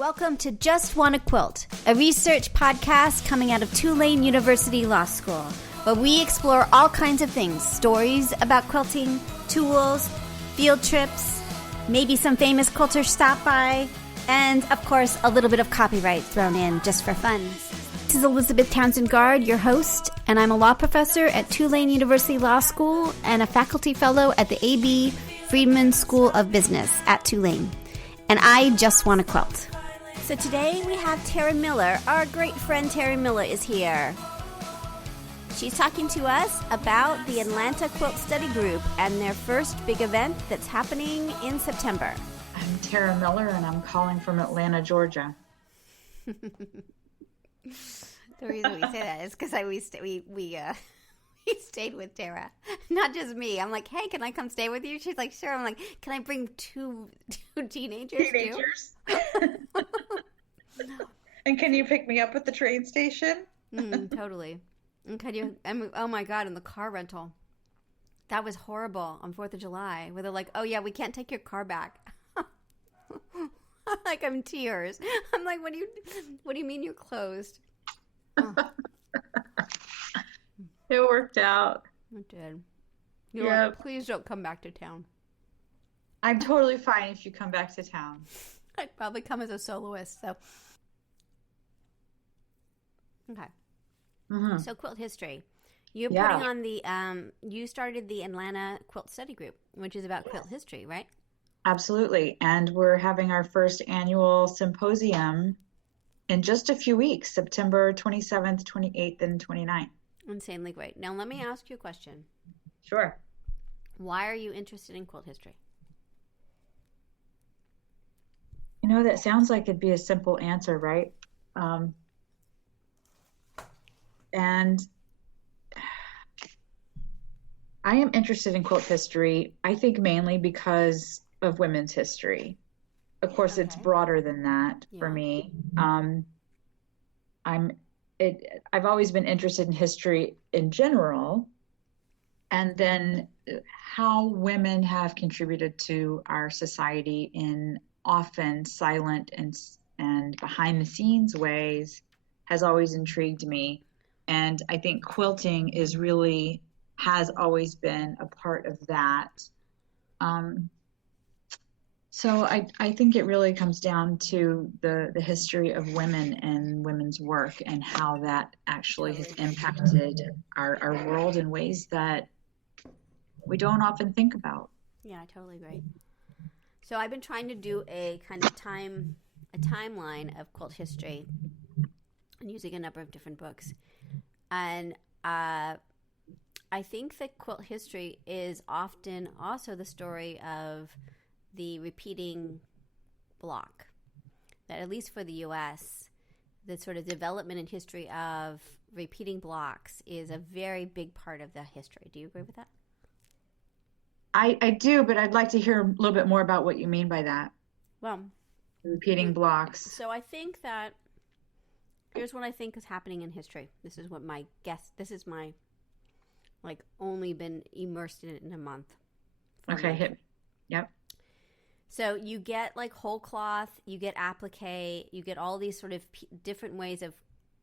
Welcome to JustWannaQuilt, a research podcast coming out of Tulane University Law School, where we explore all kinds of things, stories about quilting, tools, field trips, maybe some famous quilters stop by, and, of course, a little bit of copyright thrown in just for fun. This is Elizabeth Townsend Guard, your host, and I'm a law professor at Tulane University Law School and a faculty fellow at the A.B. Friedman School of Business at Tulane. And I just want to quilt. So today we have Tara Miller. Our great friend Tara Miller is here. She's talking to us about the Altanta Quilt Study Group and their first big event that's happening in September. I'm Tara Miller, and I'm calling from Atlanta, Georgia. The reason we say that is because we stayed with Tara, not just me. I'm like, hey, can I come stay with you? She's like, sure. I'm like, can I bring two teenagers too? And can you pick me up at the train station? Totally. And can you? Oh my God! In the car rental, that was horrible on 4th of July. Where they're like, oh yeah, we can't take your car back. Like I'm in tears. I'm like, what do you mean you're closed? Oh. It worked out. It did. You're like, please don't come back to town. I'm totally fine if you come back to town. I'd probably come as a soloist. So, okay. Mm-hmm. So quilt history. You're putting on the you started the Altanta Quilt Study Group, which is about quilt history, right? Absolutely. And we're having our first annual symposium in just a few weeks, September 27th, 28th, and 29th. Insanely great. Now, let me ask you a question. Sure. Why are you interested in quilt history? You know, that sounds like it'd be a simple answer, right? And I am interested in quilt history, I think mainly because of women's history. Of course, It's broader than that for me. I've always been interested in history in general, and then how women have contributed to our society in often silent and behind the scenes ways has always intrigued me. And I think quilting has always been a part of that. So I think it really comes down to the history of women and women's work and how that actually has impacted our world in ways that we don't often think about. Yeah, I totally agree. So I've been trying to do a kind of timeline of quilt history and using a number of different books. And I think that quilt history is often also the story of the repeating block. That at least for the U.S., the sort of development and history of repeating blocks is a very big part of the history. Do you agree with that? I do, but I'd like to hear a little bit more about what you mean by that. Well, repeating blocks. So I think that here's what I think is happening in history. This is what my guess. This is my only been immersed in it in a month. Okay, hit me. Yep. So you get whole cloth, you get applique, you get all these sort of different ways of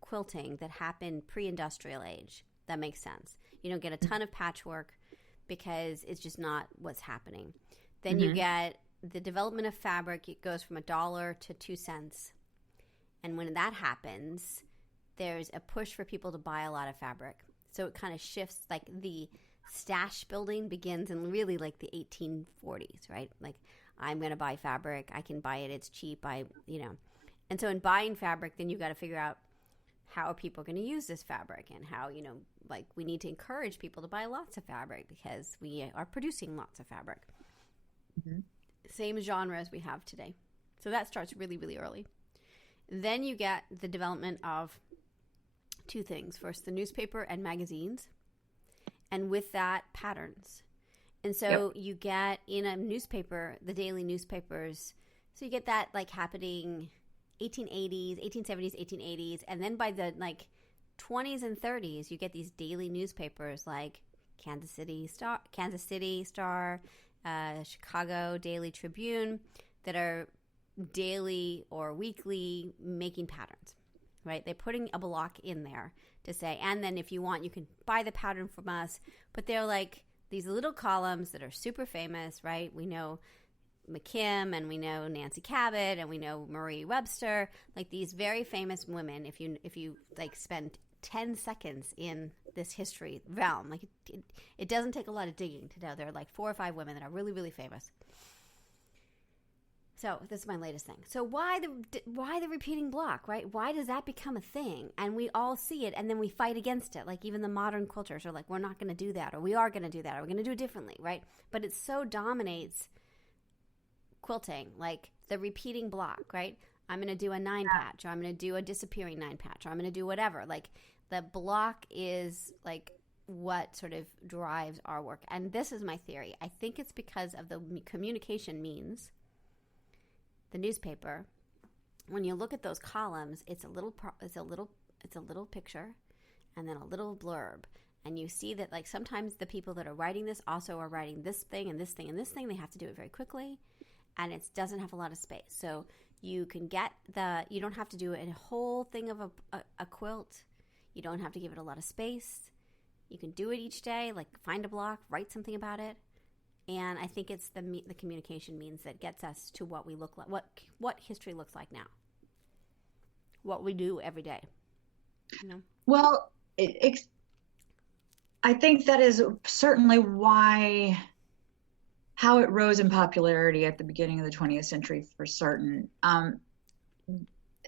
quilting that happen pre-industrial age. That makes sense. You don't get a ton of patchwork because it's just not what's happening. Then you get the development of fabric. It goes from $1 to 2 cents. And when that happens, there's a push for people to buy a lot of fabric. So it kind of shifts, the stash building begins in really the 1840s, right? I'm going to buy fabric. I can buy it. It's cheap. And so in buying fabric, then you got to figure out how are people going to use this fabric and how, we need to encourage people to buy lots of fabric because we are producing lots of fabric. Mm-hmm. Same genre as we have today. So that starts really, really early. Then you get the development of two things. First, the newspaper and magazines. And with that, patterns. And so you get in a newspaper, the daily newspapers, so you get that happening 1870s, 1880s, and then by the 20s and 30s, you get these daily newspapers like Kansas City Star, Chicago Daily Tribune that are daily or weekly making patterns, right? They're putting a block in there to say, and then if you want, you can buy the pattern from us. But they're like these little columns that are super famous, right? We know McKim, and we know Nancy Cabot, and we know Marie Webster, like these very famous women. If you like spend 10 seconds in this history realm, like it doesn't take a lot of digging to know there are like 4 or 5 women that are really, really famous. So this is my latest thing. So why the repeating block, right? Why does that become a thing? And we all see it, and then we fight against it. Like even the modern quilters are like, we're not going to do that, or we are going to do that, or we're going to do it differently, right? But it so dominates quilting, like the repeating block, right? I'm going to do a 9 patch, or I'm going to do a disappearing 9 patch, or I'm going to do whatever. Like the block is like what sort of drives our work. And this is my theory. I think it's because of the communication means. The newspaper, when you look at those columns, it's a little picture and then a little blurb. And you see that like sometimes the people that are writing this also are writing this thing and this thing and this thing. They have to do it very quickly, and it doesn't have a lot of space. So you can get you don't have to do a whole thing of a quilt. You don't have to give it a lot of space. You can do it each day, like find a block, write something about it. And I think it's the communication means that gets us to what we look like, what history looks like now, what we do every day. You know? Well, I think that is certainly how it rose in popularity at the beginning of the 20th century for certain. And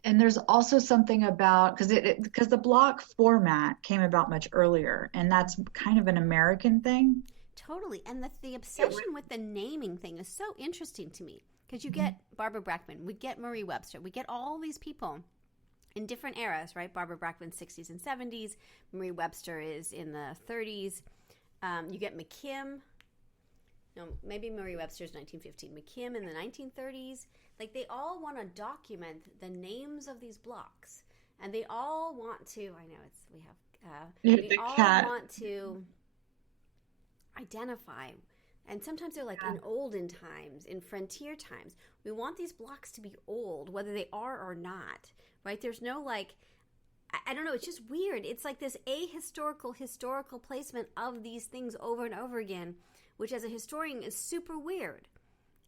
there's also something about, because the block format came about much earlier, and that's kind of an American thing. Totally. And the obsession with the naming thing is so interesting to me, because you get Barbara Brackman, we get Marie Webster, we get all these people in different eras, right? Barbara Brackman, 60s and 70s. Marie Webster is in the 30s. You get McKim. No, maybe Marie Webster's 1915. McKim in the 1930s. Like they all want to document the names of these blocks, and they all want to. I know they all want to identify, and sometimes they're like in olden times, in frontier times. We want these blocks to be old, whether they are or not, right? There's no like, I don't know, it's just weird. It's like this historical placement of these things over and over again, which as a historian is super weird.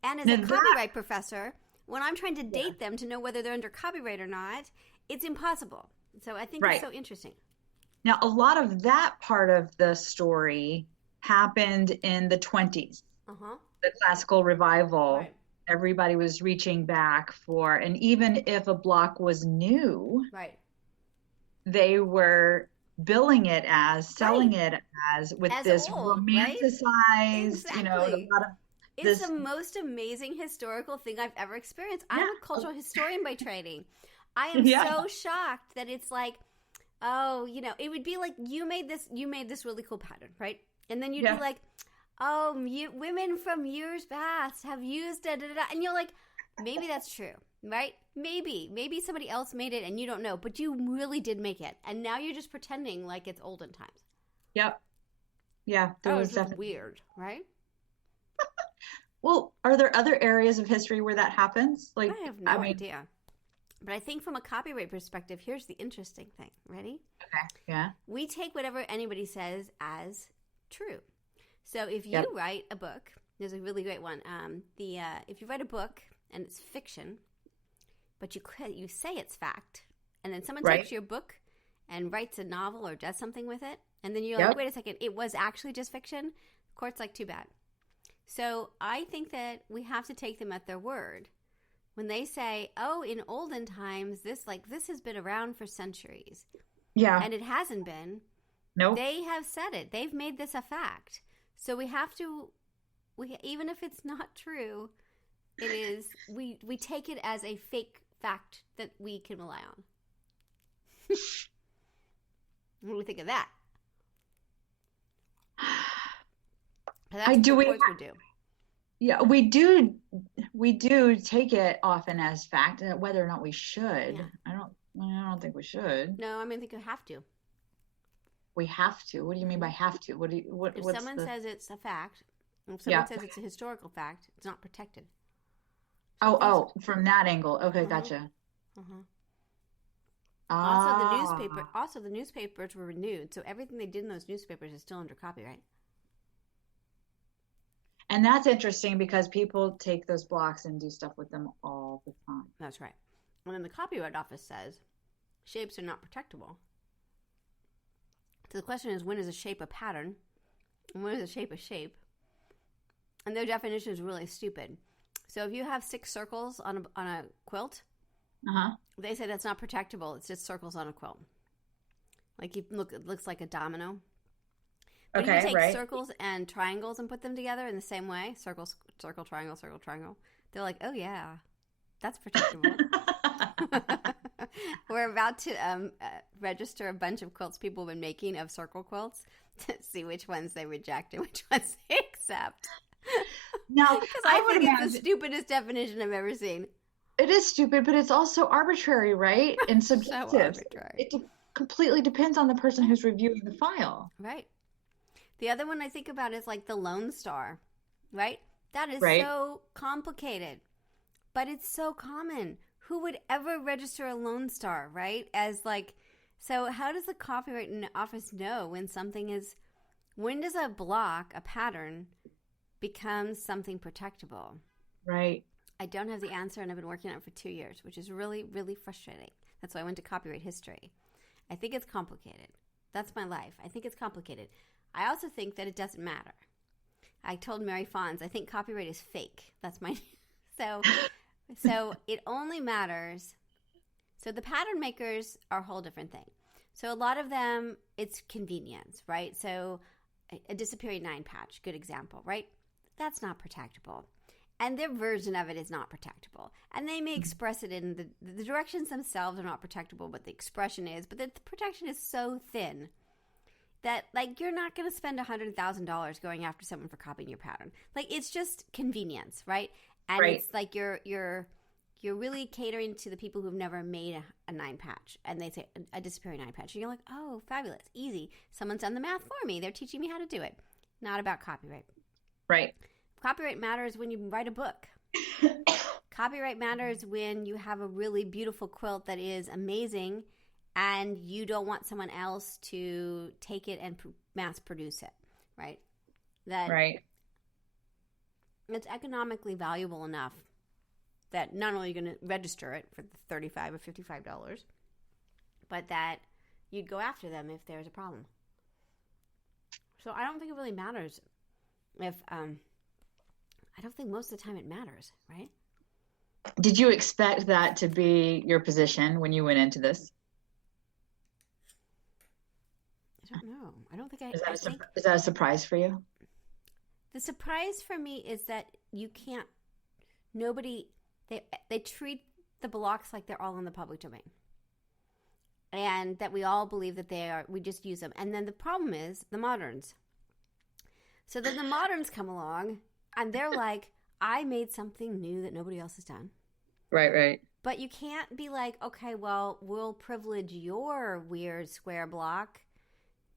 And as a copyright professor, when I'm trying to date them to know whether they're under copyright or not, it's impossible. So I think it's so interesting. Now, a lot of that part of the story happened in the 20s, the classical revival. Right. Everybody was reaching back for, and even if a block was new, they were billing it as, selling it as, with as this old, romanticized, a lot of it's the most amazing historical thing I've ever experienced. I'm a cultural historian by training. I am so shocked that it's like, it would be like you made this really cool pattern, right? And then you'd be like, women from years past have used it, and you're like, maybe that's true, right? Maybe somebody else made it and you don't know, but you really did make it, and now you're just pretending like it's olden times. Yep. Yeah, that was definitely weird, right? Well, are there other areas of history where that happens? Like, I have no idea. But I think from a copyright perspective, here's the interesting thing. Ready? Okay. Yeah. We take whatever anybody says as true. So if you write a book, there's a really great one. If you write a book and it's fiction, but you say it's fact, and then someone takes your book and writes a novel or does something with it, and then you're like, wait a second, it was actually just fiction. The court's like, too bad. So I think that we have to take them at their word. When they say, in olden times, this has been around for centuries. Yeah. And it hasn't been. No. They have said it. They've made this a fact. So we have to, even if it's not true, it is, we take it as a fake fact that we can rely on. What do we think of that? That's what the courts would do. Yeah, we do take it often as fact, whether or not we should. Yeah. I don't think we should. No, I think you have to. We have to. What do you mean by have to? If someone says it's a fact, if someone says it's a historical fact, it's not protected. Oh, These, from that angle. Okay, uh-huh, gotcha. uh-huh. Ah. Also the newspapers were renewed, so everything they did in those newspapers is still under copyright. And that's interesting because people take those blocks and do stuff with them all the time. That's right. And then the Copyright Office says shapes are not protectable. So the question is, when is a shape a pattern? And when is a shape a shape? And their definition is really stupid. So if you have 6 circles on a quilt, Uh-huh. they say that's not protectable. It's just circles on a quilt. Like it looks like a domino. But if you Okay, take right. circles and triangles and put them together in the same way, circle, circle, triangle, they're like, oh yeah, that's protectable. We're about to register a bunch of quilts people have been making of circle quilts to see which ones they reject and which ones they accept. Now, Because I I would think imagine it's the stupidest definition I've ever seen. it is stupid, but it's also arbitrary, right? And So subjective. arbitrary. Completely depends on the person who's reviewing the file. Right. The other one I think about is like the Lone Star, right? That is Right. so complicated, but it's so common. Who would ever register a Lone Star, right? As like, so how does the Copyright Office know when something is, when does a block, a pattern, become something protectable? Right. I don't have the answer, and I've been working on it for 2 years, which is really, really frustrating. That's why I went to copyright history. I think it's complicated. That's my life. I think it's complicated. I also think that it doesn't matter. I told Mary Fonz, I think copyright is fake. That's my... So it only matters... So the pattern makers are a whole different thing. So a lot of them, it's convenience, right? So a disappearing 9 patch, good example, right? That's not protectable. And their version of it is not protectable. And they may express it in the directions themselves are not protectable, but the expression is. But the protection is so thin that, like, you're not going to spend $100,000 going after someone for copying your pattern. Like, it's just convenience, right? And Right. it's like you're really catering to the people who've never made a 9 patch. And they say a disappearing 9 patch. And you're like, oh, fabulous, easy. Someone's done the math for me. They're teaching me how to do it. Not about copyright. Right. Copyright matters when you write a book. Copyright matters when you have a really beautiful quilt that is amazing and you don't want someone else to take it and mass produce it, right? That Right. it's economically valuable enough that not only are you going to register it for $35 or $55, but that you'd go after them if there's a problem. So I don't think it really matters if... I don't think most of the time it matters, right? Did you expect that to be your position when you went into this? I don't know. I don't think Is that a surprise for you? The surprise for me is that you can't, they treat the blocks like they're all in the public domain. And that we all believe that we just use them. And then the problem is the moderns. So then the moderns come along and they're like, I made something new that nobody else has done. Right, right. But you can't be like, okay, well, we'll privilege your weird square block,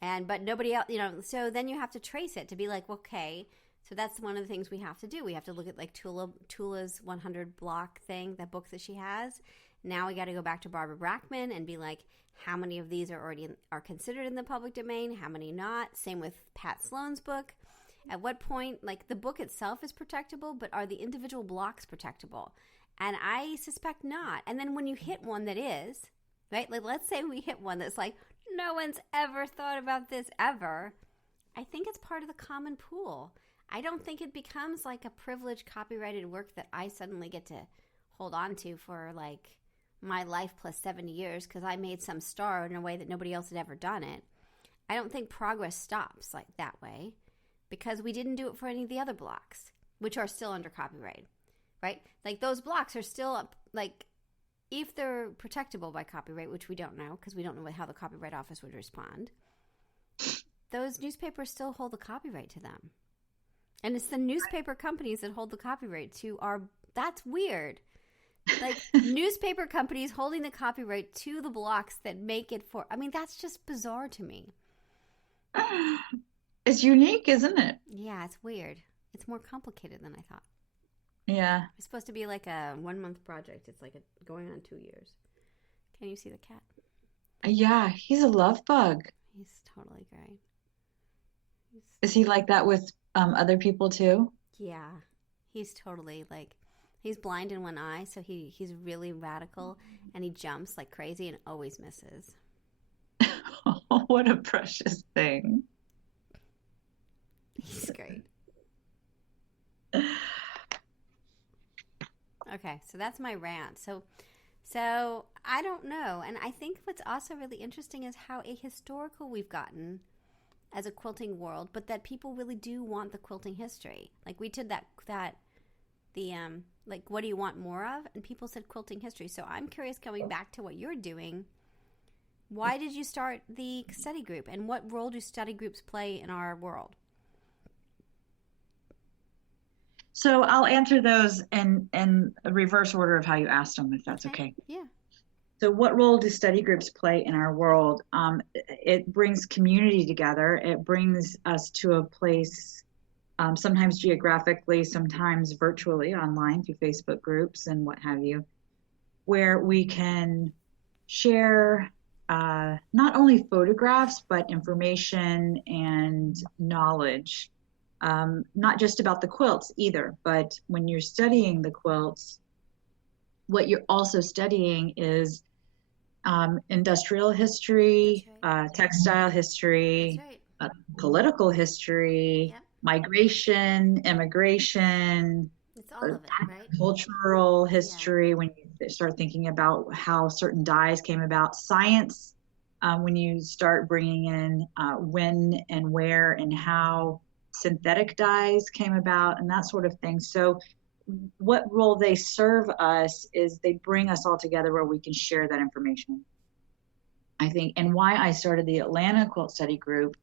but nobody else, so then you have to trace it to be like, okay, so that's one of the things we have to do. We have to look at like Tula's 100 block thing, that book that she has. Now we got to go back to Barbara Brackman and be like, how many of these are considered in the public domain? How many not? Same with Pat Sloan's book. At what point, like, the book itself is protectable, but are the individual blocks protectable? And I suspect not. And then when you hit one that is, right? Like, let's say we hit one that's like, no one's ever thought about this ever. I think it's part of the common pool. I don't think it becomes like a privileged copyrighted work that I suddenly get to hold on to for like my life plus 70 years because I made some star in a way that nobody else had ever done it. I don't think progress stops like that way because we didn't do it for any of the other blocks, which are still under copyright, right? Like those blocks are still up, like if they're protectable by copyright, which we don't know because we don't know how the Copyright Office would respond, those newspapers still hold the copyright to them. And it's the newspaper companies that hold the copyright to that's weird. Like newspaper companies holding the copyright to the blocks that make it for, I mean, that's just bizarre to me. It's unique, isn't it? Yeah, it's weird. It's more complicated than I thought. Yeah. It's supposed to be like a 1 month project. It's like going on 2 years. Can you see the cat? Yeah, he's a love bug. He's totally great. He's, Is he like that with other people too? yeah, he's totally like, he's blind in one eye, so he's really radical, and he jumps like crazy and always misses. Oh, what a precious thing. He's great. Okay, so that's my rant. So I don't know, and I think what's also really interesting is how ahistorical we've gotten as a quilting world, but that people really do want the quilting history. Like we did like, what do you want more of? And people said quilting history. So I'm curious, going back to what you're doing, why did you start the study group, and what role do study groups play in our world? So I'll answer those in a reverse order of how you asked them, if that's okay. Yeah. So what role do study groups play in our world? It brings community together. It brings us to a place, sometimes geographically, sometimes virtually online through Facebook groups and what have you, where we can share not only photographs, but information and knowledge. Not just about the quilts either, but when you're studying the quilts, what you're also studying is industrial history, Right. textile history, Right. political history, Yep. migration, immigration, It's all of it, right? cultural Yeah. history, when you start thinking about how certain dyes came about, science, when you start bringing in when and where and how synthetic dyes came about and that sort of thing. So what role they serve us is they bring us all together where we can share that information, I think. And why I started the Atlanta Quilt Study Group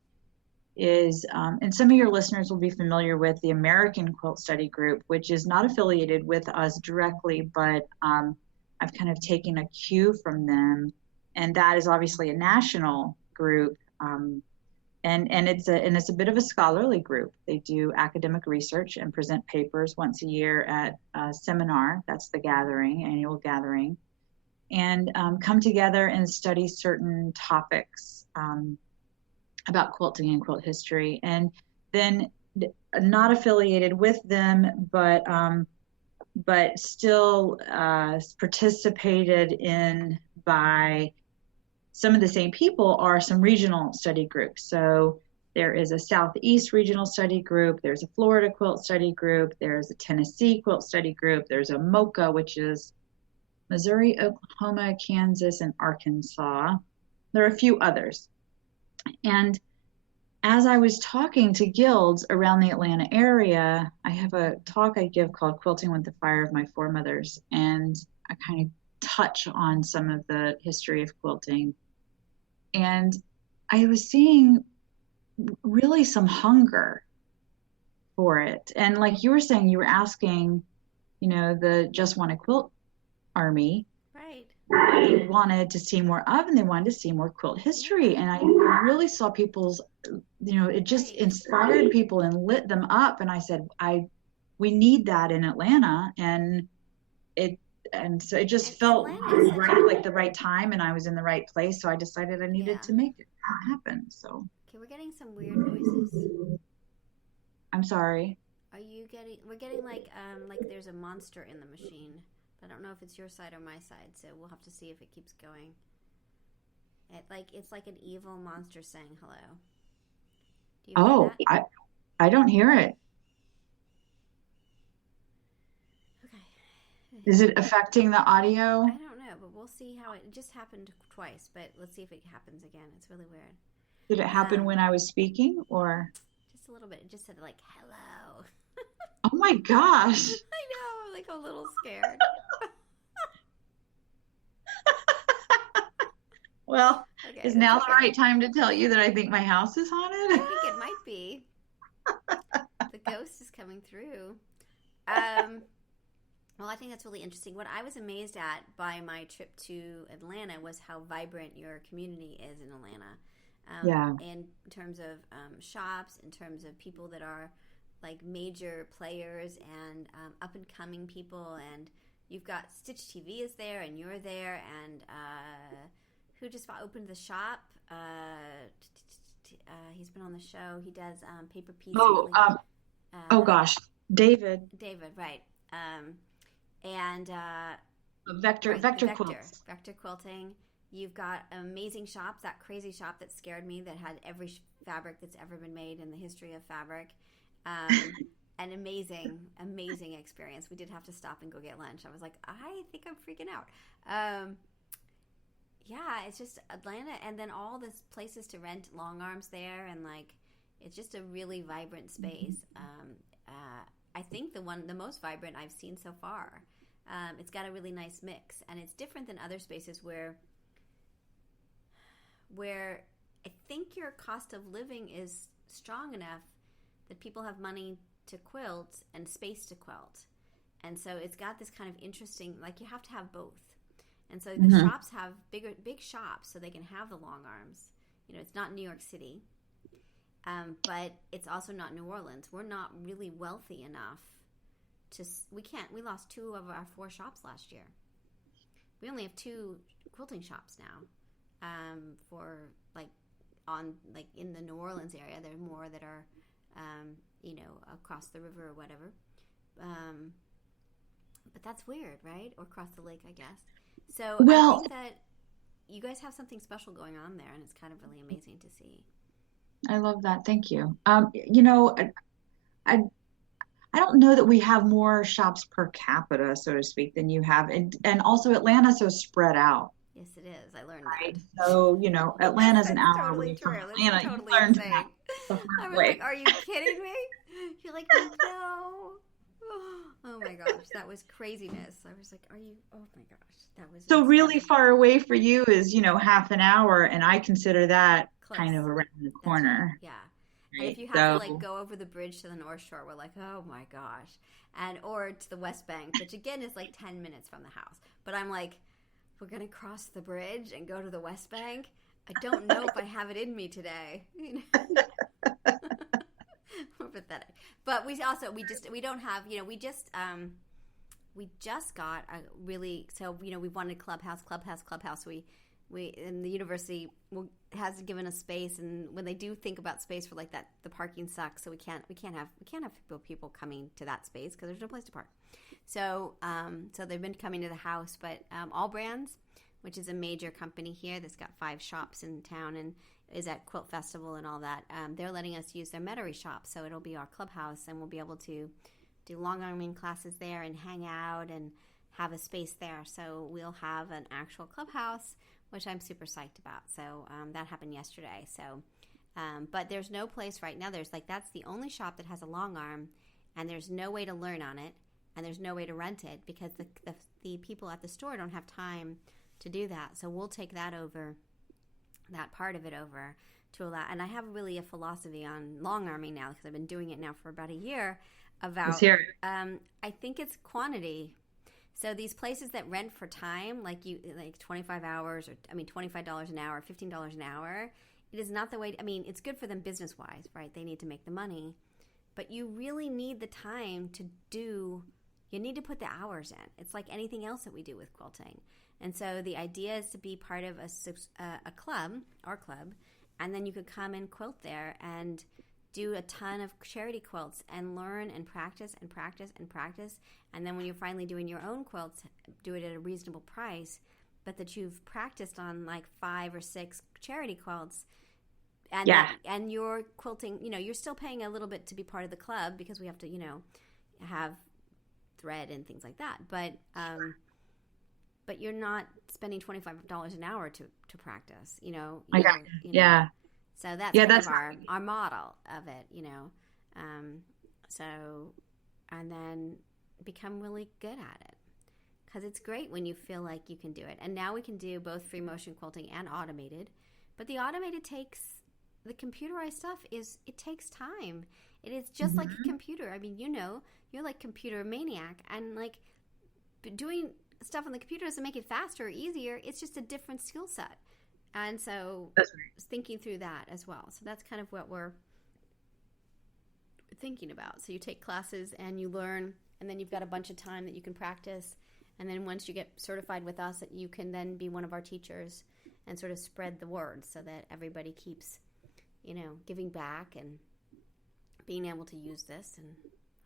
is, and some of your listeners will be familiar with the American Quilt Study Group, which is not affiliated with us directly, but I've kind of taken a cue from them. And that is obviously a national group. And it's a bit of a scholarly group. They do academic research and present papers once a year at a seminar. That's the gathering, annual gathering, and come together and study certain topics about quilting and quilt history. And then not affiliated with them, but still participated in by some of the same people are some regional study groups. So there is a Southeast regional study group, there's a Florida quilt study group, there's a Tennessee quilt study group, there's a MOCA, which is Missouri, Oklahoma, Kansas, and Arkansas. There are a few others. And as I was talking to guilds around the Atlanta area, I have a talk I give called Quilting with the Fire of My Foremothers, and I kind of touch on some of the history of quilting. And I was seeing really some hunger for it. And like you were saying, you were asking, the Just Wanna Quilt Army. Right. They wanted to see more of, and they wanted to see more quilt history. And I really saw people's, it just inspired people and lit them up. And I said, we need that in Atlanta. And so it just felt right, like the right time, and I was in the right place. So I decided I needed to make it happen. So. Okay, we're getting some weird noises. I'm sorry. We're getting like there's a monster in the machine. I don't know if it's your side or my side, so we'll have to see if it keeps going. It's like an evil monster saying hello. Do you hear that? I don't hear it. Okay. Is it affecting the audio? I don't know, but we'll see how it just happened twice, but let's see if it happens again. It's really weird. Did it happen when I was speaking, or? Just a little bit. It just said like hello. Oh my gosh. I know, I'm like a little scared. Well, okay, is now the right time to tell you that I think my house is haunted? I think it might be. The ghost is coming through. Well, I think that's really interesting. What I was amazed at by my trip to Atlanta was how vibrant your community is in Atlanta. In terms of shops, in terms of people that are like major players and up and coming people, and you've got Stitch TV is there, and you're there, and who just opened the shop? He's been on the show. He does paper piece. Oh gosh, David. David, right? And Vector quilts. Vector quilting. You've got amazing shops. That crazy shop that scared me that had every fabric that's ever been made in the history of fabric. An amazing experience. We did have to stop and go get lunch. I was like, I think I'm freaking out. Yeah, it's just Atlanta, and then all this places to rent long arms there, and like it's just a really vibrant space. I think the most vibrant I've seen so far. It's got a really nice mix, and it's different than other spaces where I think your cost of living is strong enough that people have money to quilt and space to quilt. And so it's got this kind of interesting, like you have to have both. And so the shops have big shops so they can have the long arms. You know, it's not New York City, but it's also not New Orleans. We're not really wealthy enough we lost 2 of our 4 shops last year. We only have 2 quilting shops now for in the New Orleans area. There are more that are, across the river or whatever. But that's weird, right? Or across the lake, I guess. So I think that you guys have something special going on there, and it's kind of really amazing to see. I love that. Thank you. I don't know that we have more shops per capita, so to speak, than you have. And also Atlanta's so spread out. Yes, it is. I learned right? that. So, Atlanta's an hour totally away from true. Atlanta. That's totally You learned insane. that the hard I was way. like, are you kidding me? You're like, no. Oh my gosh, that was craziness. I was like, oh my gosh, that was So insane. really far away for you is, half an hour, and I consider that Close. kind of around the corner. Right. Yeah. Right? And if you have to go over the bridge to the North Shore, we're like, oh my gosh. Or to the West Bank, which again is like 10 minutes from the house. But I'm like, we're going to cross the bridge and go to the West Bank? I don't know if I have it in me today. We're pathetic. But we just got a really, we wanted clubhouse. We and the university has given us space, and when they do think about space for like that, the parking sucks, so we can't have people coming to that space because there's no place to park. So they've been coming to the house, but All Brands, which is a major company here that's got 5 shops in town and is at Quilt Festival and all that, they're letting us use their Metairie shop, so it'll be our clubhouse, and we'll be able to do long arming classes there and hang out and have a space there. So we'll have an actual clubhouse, which I'm super psyched about. So that happened yesterday. So, but there's no place right now. That's the only shop that has a long arm, and there's no way to learn on it, and there's no way to rent it because the people at the store don't have time to do that. So we'll take that part of it over to allow. And I have really a philosophy on long arming now because I've been doing it now for about a year. About I think it's quantity. So these places that rent for time, like 25 hours, or $25 an hour, $15 an hour, it is not the way. It's good for them business wise, right? They need to make the money, but you really need the time to do. You need to put the hours in. It's like anything else that we do with quilting, and so the idea is to be part of a club, our club, and then you could come and quilt there and do a ton of charity quilts and learn and practice and practice and practice. And then when you're finally doing your own quilts, do it at a reasonable price, but that you've practiced on like 5 or 6 charity quilts. And and you're quilting, you're still paying a little bit to be part of the club because we have to, have thread and things like that. But you're not spending $25 an hour to practice, Yeah. So that's our model of it, and then become really good at it because it's great when you feel like you can do it. And now we can do both free motion quilting and automated, but the automated the computerized stuff it takes time. It is just like a computer. You're like computer maniac, and like doing stuff on the computer doesn't make it faster or easier. It's just a different skill set. And so thinking through that as well. So that's kind of what we're thinking about. So you take classes and you learn, and then you've got a bunch of time that you can practice. And then once you get certified with us, you can then be one of our teachers and sort of spread the word so that everybody keeps, giving back and being able to use this and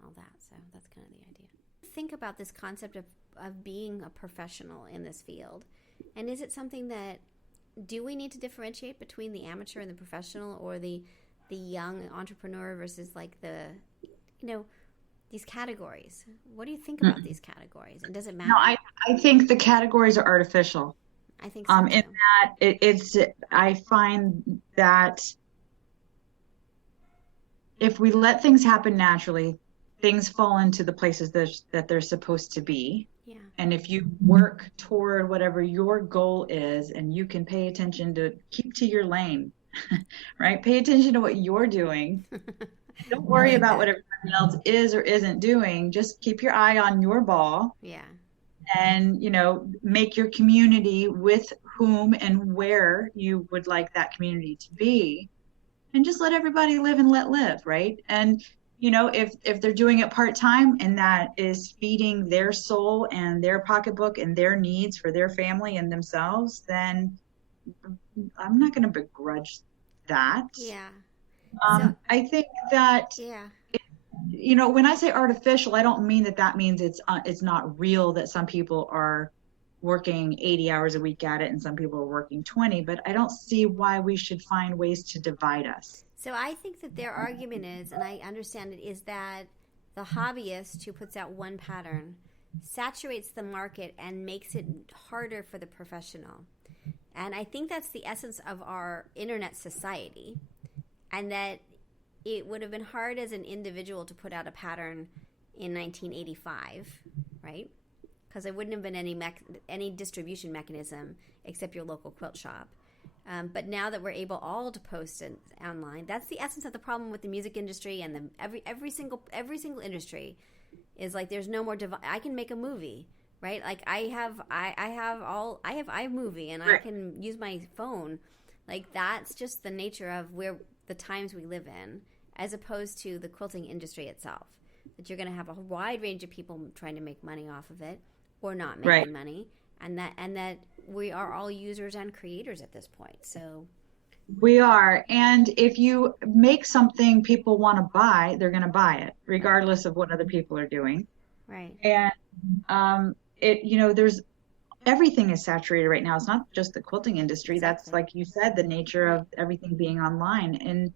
all that. So that's kind of the idea. Think about this concept of being a professional in this field. And is it something that, do we need to differentiate between the amateur and the professional, or the young entrepreneur versus like these categories? What do you think about these categories? And does it matter? No, I think the categories are artificial. I think so too. In that I find that if we let things happen naturally, things fall into the places that they're supposed to be. Yeah. And if you work toward whatever your goal is, and you can pay attention to keep to your lane, right? Pay attention to what you're doing. Don't worry about what everybody else is or isn't doing. Just keep your eye on your ball. Yeah. And, make your community with whom and where you would like that community to be. And just let everybody live and let live, right? And, if they're doing it part-time and that is feeding their soul and their pocketbook and their needs for their family and themselves, then I'm not going to begrudge that. Yeah. I think that, when I say artificial, I don't mean that means it's not real, that some people are working 80 hours a week at it and some people are working 20, but I don't see why we should find ways to divide us. So I think that their argument is, and I understand it, is that the hobbyist who puts out one pattern saturates the market and makes it harder for the professional. And I think that's the essence of our internet society, and that it would have been hard as an individual to put out a pattern in 1985, right? Because there wouldn't have been any distribution mechanism except your local quilt shop. But now that we're able all to post it online, that's the essence of the problem with the music industry and every single industry is like there's no more I can make a movie, right? Like I have iMovie and I can use my phone. Like that's just the nature of where the times we live in, as opposed to the quilting industry itself. That you're going to have a wide range of people trying to make money off of it or not making money, and that we are all users and creators at this point. So we are, and if you make something people want to buy, they're going to buy it regardless of what other people are doing. Right. And there's everything is saturated right now. It's not just the quilting industry. Exactly. That's, like you said, the nature of everything being online. And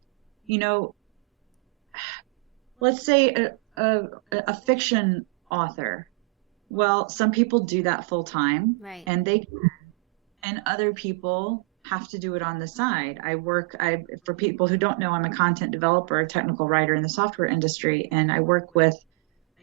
let's say a fiction author. Well, some people do that full time, right? And other people have to do it on the side. For people who don't know, I'm a content developer, a technical writer in the software industry, and I work with,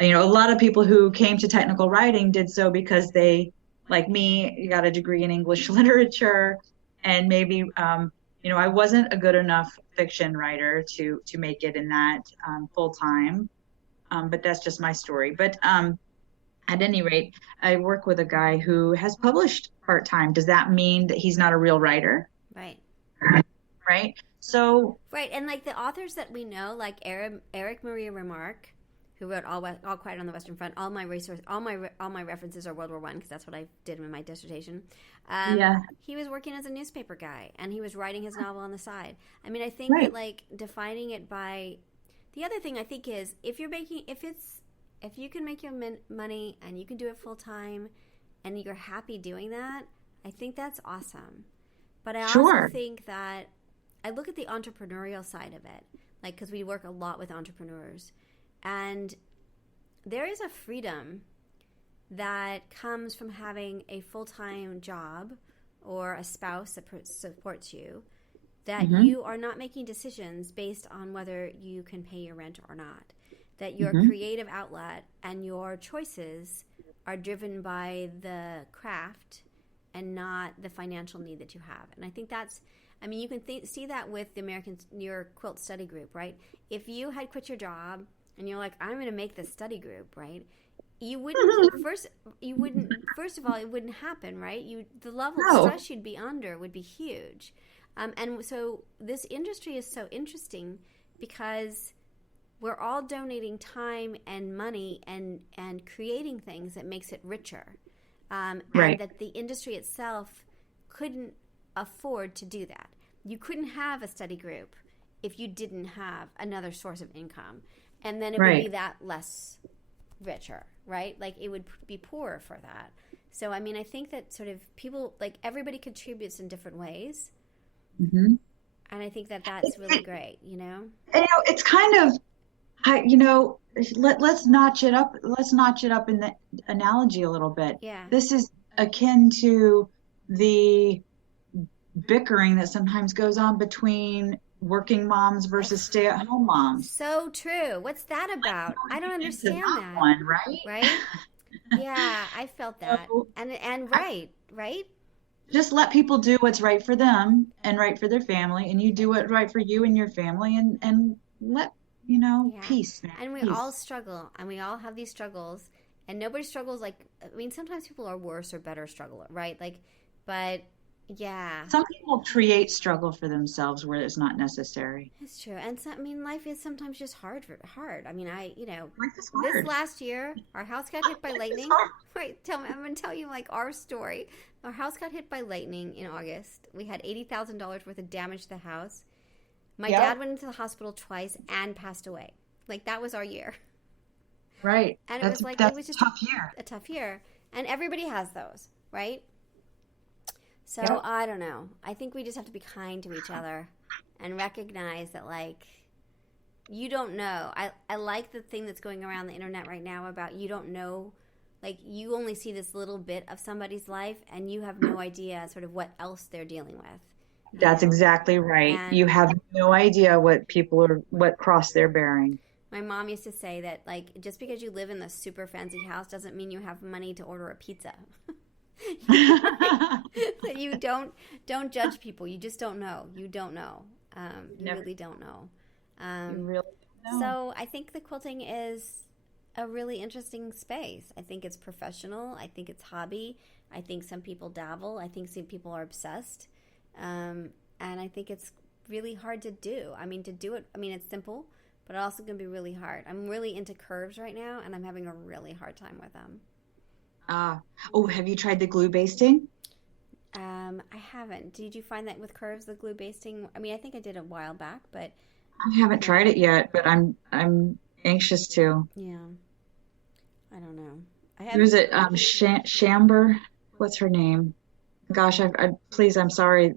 a lot of people who came to technical writing did so because they, like me, got a degree in English literature, and maybe, I wasn't a good enough fiction writer to make it in that full time, but that's just my story. But at any rate, I work with a guy who has published part-time. Does that mean that he's not a real writer? Right. Right. So. Right, and like the authors that we know, like Eric Maria Remarque, who wrote All Quiet on the Western Front. All my references are World War I because that's what I did in my dissertation. He was working as a newspaper guy, and he was writing his novel on the side. I mean, I think that like defining it by the other thing I think is if you can make your money and you can do it full time, and you're happy doing that, I think that's awesome. But I also think that I look at the entrepreneurial side of it, like because we work a lot with entrepreneurs. And there is a freedom that comes from having a full-time job or a spouse that supports you, that you are not making decisions based on whether you can pay your rent or not, that your creative outlet and your choices are driven by the craft and not the financial need that you have. And I think you can see that with your quilt study group, right? If you had quit your job and you're like, I'm going to make this study group, right? You wouldn't first of all, it wouldn't happen, right? The level of stress you'd be under would be huge. And so this industry is so interesting because we're all donating time and money and creating things that makes it richer. And that the industry itself couldn't afford to do that. You couldn't have a study group if you didn't have another source of income. And then it would be that less richer, right? Like it would be poorer for that. So, I mean, I think that sort of people, like everybody contributes in different ways. Mm-hmm. And I think that that's really great, you know? And, you know, it's kind of, let's notch it up. Let's notch it up in the analogy a little bit. Yeah. This is akin to the bickering that sometimes goes on between working moms versus stay-at-home moms. So true. What's that about? I don't understand that. One, right? Right? Yeah, I felt that. And right. Just let people do what's right for them and right for their family, and you do what's right for you and your family, and let, peace. And we all struggle, and we all have these struggles, and nobody struggles like, I mean, sometimes people are worse or better struggler, right? Like, but yeah. Some people create struggle for themselves where it's not necessary. It's true. And so, I mean, life is sometimes just hard. I mean, life is hard. This last year, our house got hit by lightning. Wait, I'm going to tell you like our story. Our house got hit by lightning in August. We had $80,000 worth of damage to the house. My dad went into the hospital twice and passed away. Like that was our year. Right. And it was just a tough year. And everybody has those, right? So I don't know. I think we just have to be kind to each other and recognize that, like, you don't know. I like the thing that's going around the internet right now about you don't know. Like, you only see this little bit of somebody's life, and you have no idea sort of what else they're dealing with. That's exactly right. And you have no idea what cross they're bearing. My mom used to say that, like, just because you live in the super fancy house doesn't mean you have money to order a pizza. You don't judge people. You just don't know. You don't know. You really don't know. You really don't know. So I think the quilting is a really interesting space. I think it's professional. I think it's hobby. I think some people dabble. I think some people are obsessed. And I think it's really hard to do. I mean, it's simple, but it's also going to be really hard. I'm really into curves right now, and I'm having a really hard time with them. Have you tried the glue basting? I haven't. Did you find that with curves, the glue basting? I mean, I think I did a while back, but I haven't tried it yet, but I'm anxious to. Yeah. I don't know. Was it Chamber? What's her name? Gosh, please, I'm sorry.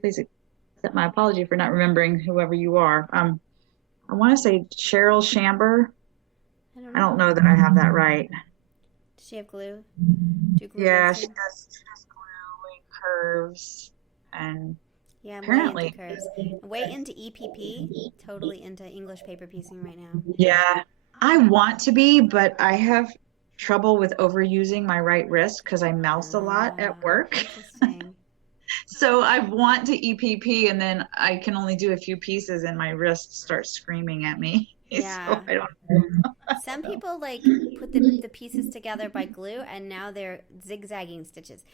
Please accept my apology for not remembering whoever you are. I want to say Cheryl Chamber. I don't know that I have that right. Does she have glue? Yeah, she does glue, curves, and yeah, I'm apparently way into EPP. Totally into English paper piecing right now. Yeah, I want to be, but I have trouble with overusing my right wrist because I mouse a lot at work. Interesting. So I want to EPP, and then I can only do a few pieces, and my wrist starts screaming at me. Yeah. So I don't know. Some people like put the pieces together by glue, and now they're zigzagging stitches.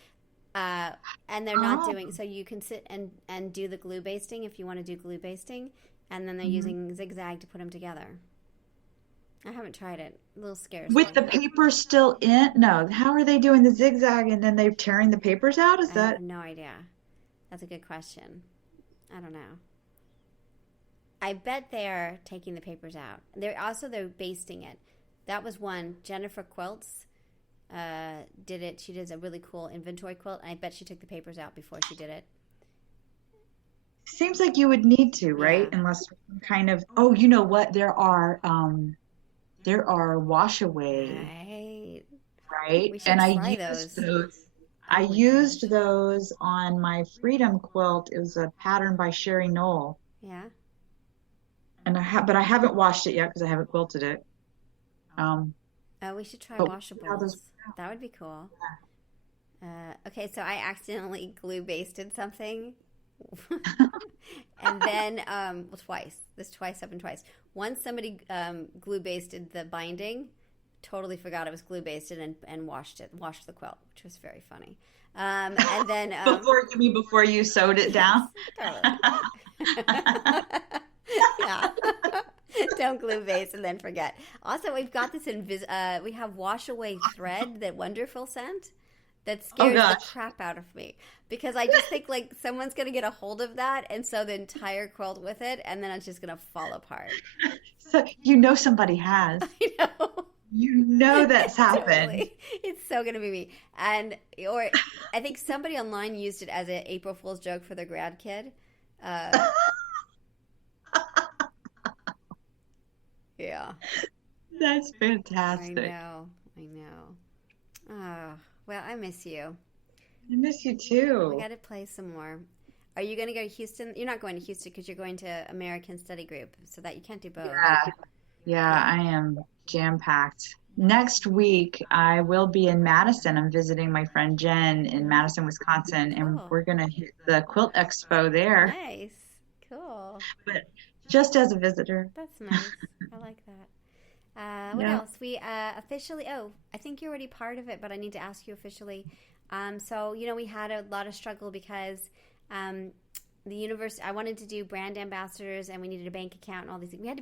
And they're not doing, so you can sit and do the glue basting if you want to do glue basting, and then they're using zigzag to put them together. I haven't tried it. A little scared. With the paper still in? No. How are they doing the zigzag and then they're tearing the papers out? I have no idea. That's a good question. I don't know. I bet they're taking the papers out. They're basting it. That was one. Jennifer Quilts did it. She does a really cool inventory quilt, and I bet she took the papers out before she did it. Seems like you would need to, right? Yeah. Unless kind of. Oh, you know what? There are washaway. Right. We should try those. I used those on my Freedom quilt. It was a pattern by Sherry Knoll. Yeah. And but I haven't washed it yet because I haven't quilted it. We should try washables. That would be cool. Yeah. Okay, so I accidentally glue basted something. And then twice. This twice happened twice. Once somebody glue basted the binding, totally forgot it was glue basted and washed the quilt, which was very funny. And then before you sewed it down. Totally. Yeah. Don't glue vase and then forget. Also, we've got this we have wash away thread, that wonderful scent that scares the crap out of me, because I just think like someone's going to get a hold of that and sew the entire quilt with it, and then it's just going to fall apart. So somebody has. I know. That's happened. Totally. It's so going to be me. Or I think somebody online used it as an April Fool's joke for their grad kid. Yeah. That's fantastic. I know. Oh, well, I miss you. I miss you too. We got to play some more. Are you going to go to Houston? You're not going to Houston because you're going to American Study Group, so that you can't do both. Yeah, I am jam-packed. Next week, I will be in Madison. I'm visiting my friend Jen in Madison, Wisconsin, and we're going to hit the Quilt Expo there. Nice. Cool. But just as a visitor. That's nice. I like that. What else? We officially, I think you're already part of it, but I need to ask you officially. So, we had a lot of struggle because the university, I wanted to do brand ambassadors, and we needed a bank account and all these things. We had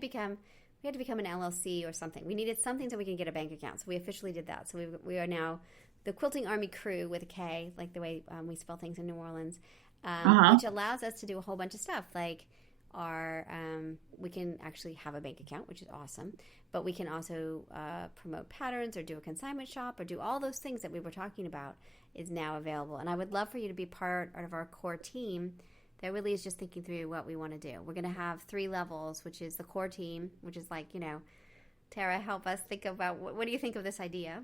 to become an LLC or something. We needed something so we can get a bank account. So we officially did that. So we are now the Quilting Army Crew with a K, like the way we spell things in New Orleans, which allows us to do a whole bunch of stuff. Like we can actually have a bank account, which is awesome. But we can also promote patterns or do a consignment shop or do all those things that we were talking about is now available. And I would love for you to be part of our core team that really is just thinking through what we want to do. We're going to have 3 levels, which is the core team, which is like, Tara, help us think about what do you think of this idea?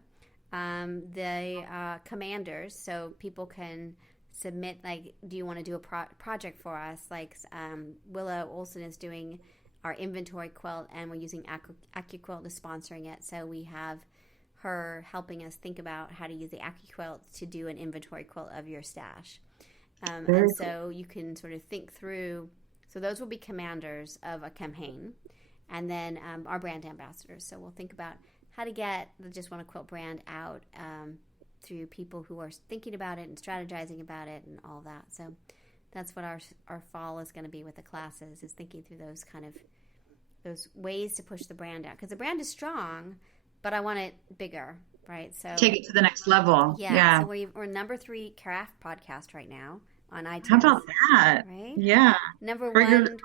The commanders, so people can submit, like, do you want to do a project for us? Like Willa Olson is doing our inventory quilt, and we're using AccuQuilt is sponsoring it. So we have her helping us think about how to use the AccuQuilt to do an inventory quilt of your stash. And so you can sort of think through, so those will be commanders of a campaign, and then our brand ambassadors. So we'll think about how to get the JustWannaQuilt brand out through people who are thinking about it and strategizing about it and all that. So that's what our fall is going to be with the classes, is thinking through those ways to push the brand out. Because the brand is strong, but I want it bigger. Right, so take it to the next level. Yeah. So we're number 3 craft podcast right now on iTunes. How about that? Right. Yeah. Number for 1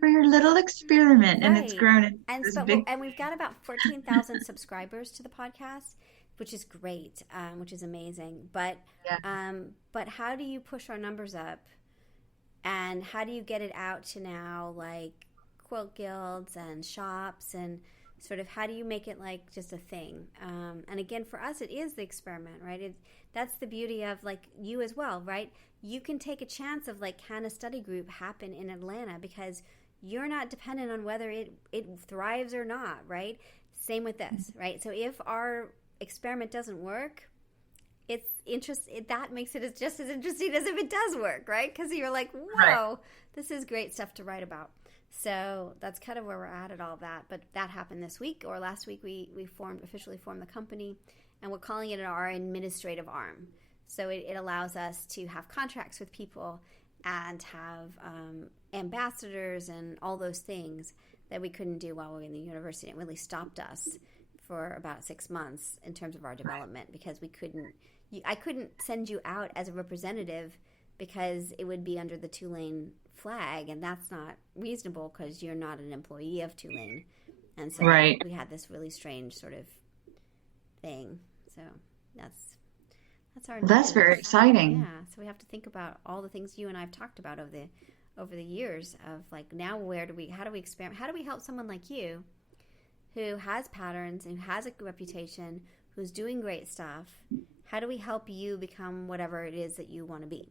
for your little experiment, and it's grown. And we've got about 14,000 subscribers to the podcast, which is great, which is amazing. But how do you push our numbers up, and how do you get it out to now like quilt guilds and shops, and sort of how do you make it like just a thing? And again, for us, it is the experiment, right? That's the beauty of like you as well, right? You can take a chance of like, can a study group happen in Atlanta, because you're not dependent on whether it thrives or not, right? Same with this, right? So if our experiment doesn't work, that makes it just as interesting as if it does work, right? Because you're like, whoa, this is great stuff to write about. So that's kind of where we're at all that. But that happened this week, or last week. We officially formed the company, and we're calling it our administrative arm. So it allows us to have contracts with people and have ambassadors and all those things that we couldn't do while we were in the university. It really stopped us for about 6 months in terms of our development, because I couldn't send you out as a representative because it would be under the Tulane flag, and that's not reasonable because you're not an employee of Tulane. And so we had this really strange sort of thing. So that's our that's very exciting. Yeah. So we have to think about all the things you and I have talked about over the years of like, now how do we experiment? How do we help someone like you who has patterns and who has a reputation, who's doing great stuff? How do we help you become whatever it is that you want to be?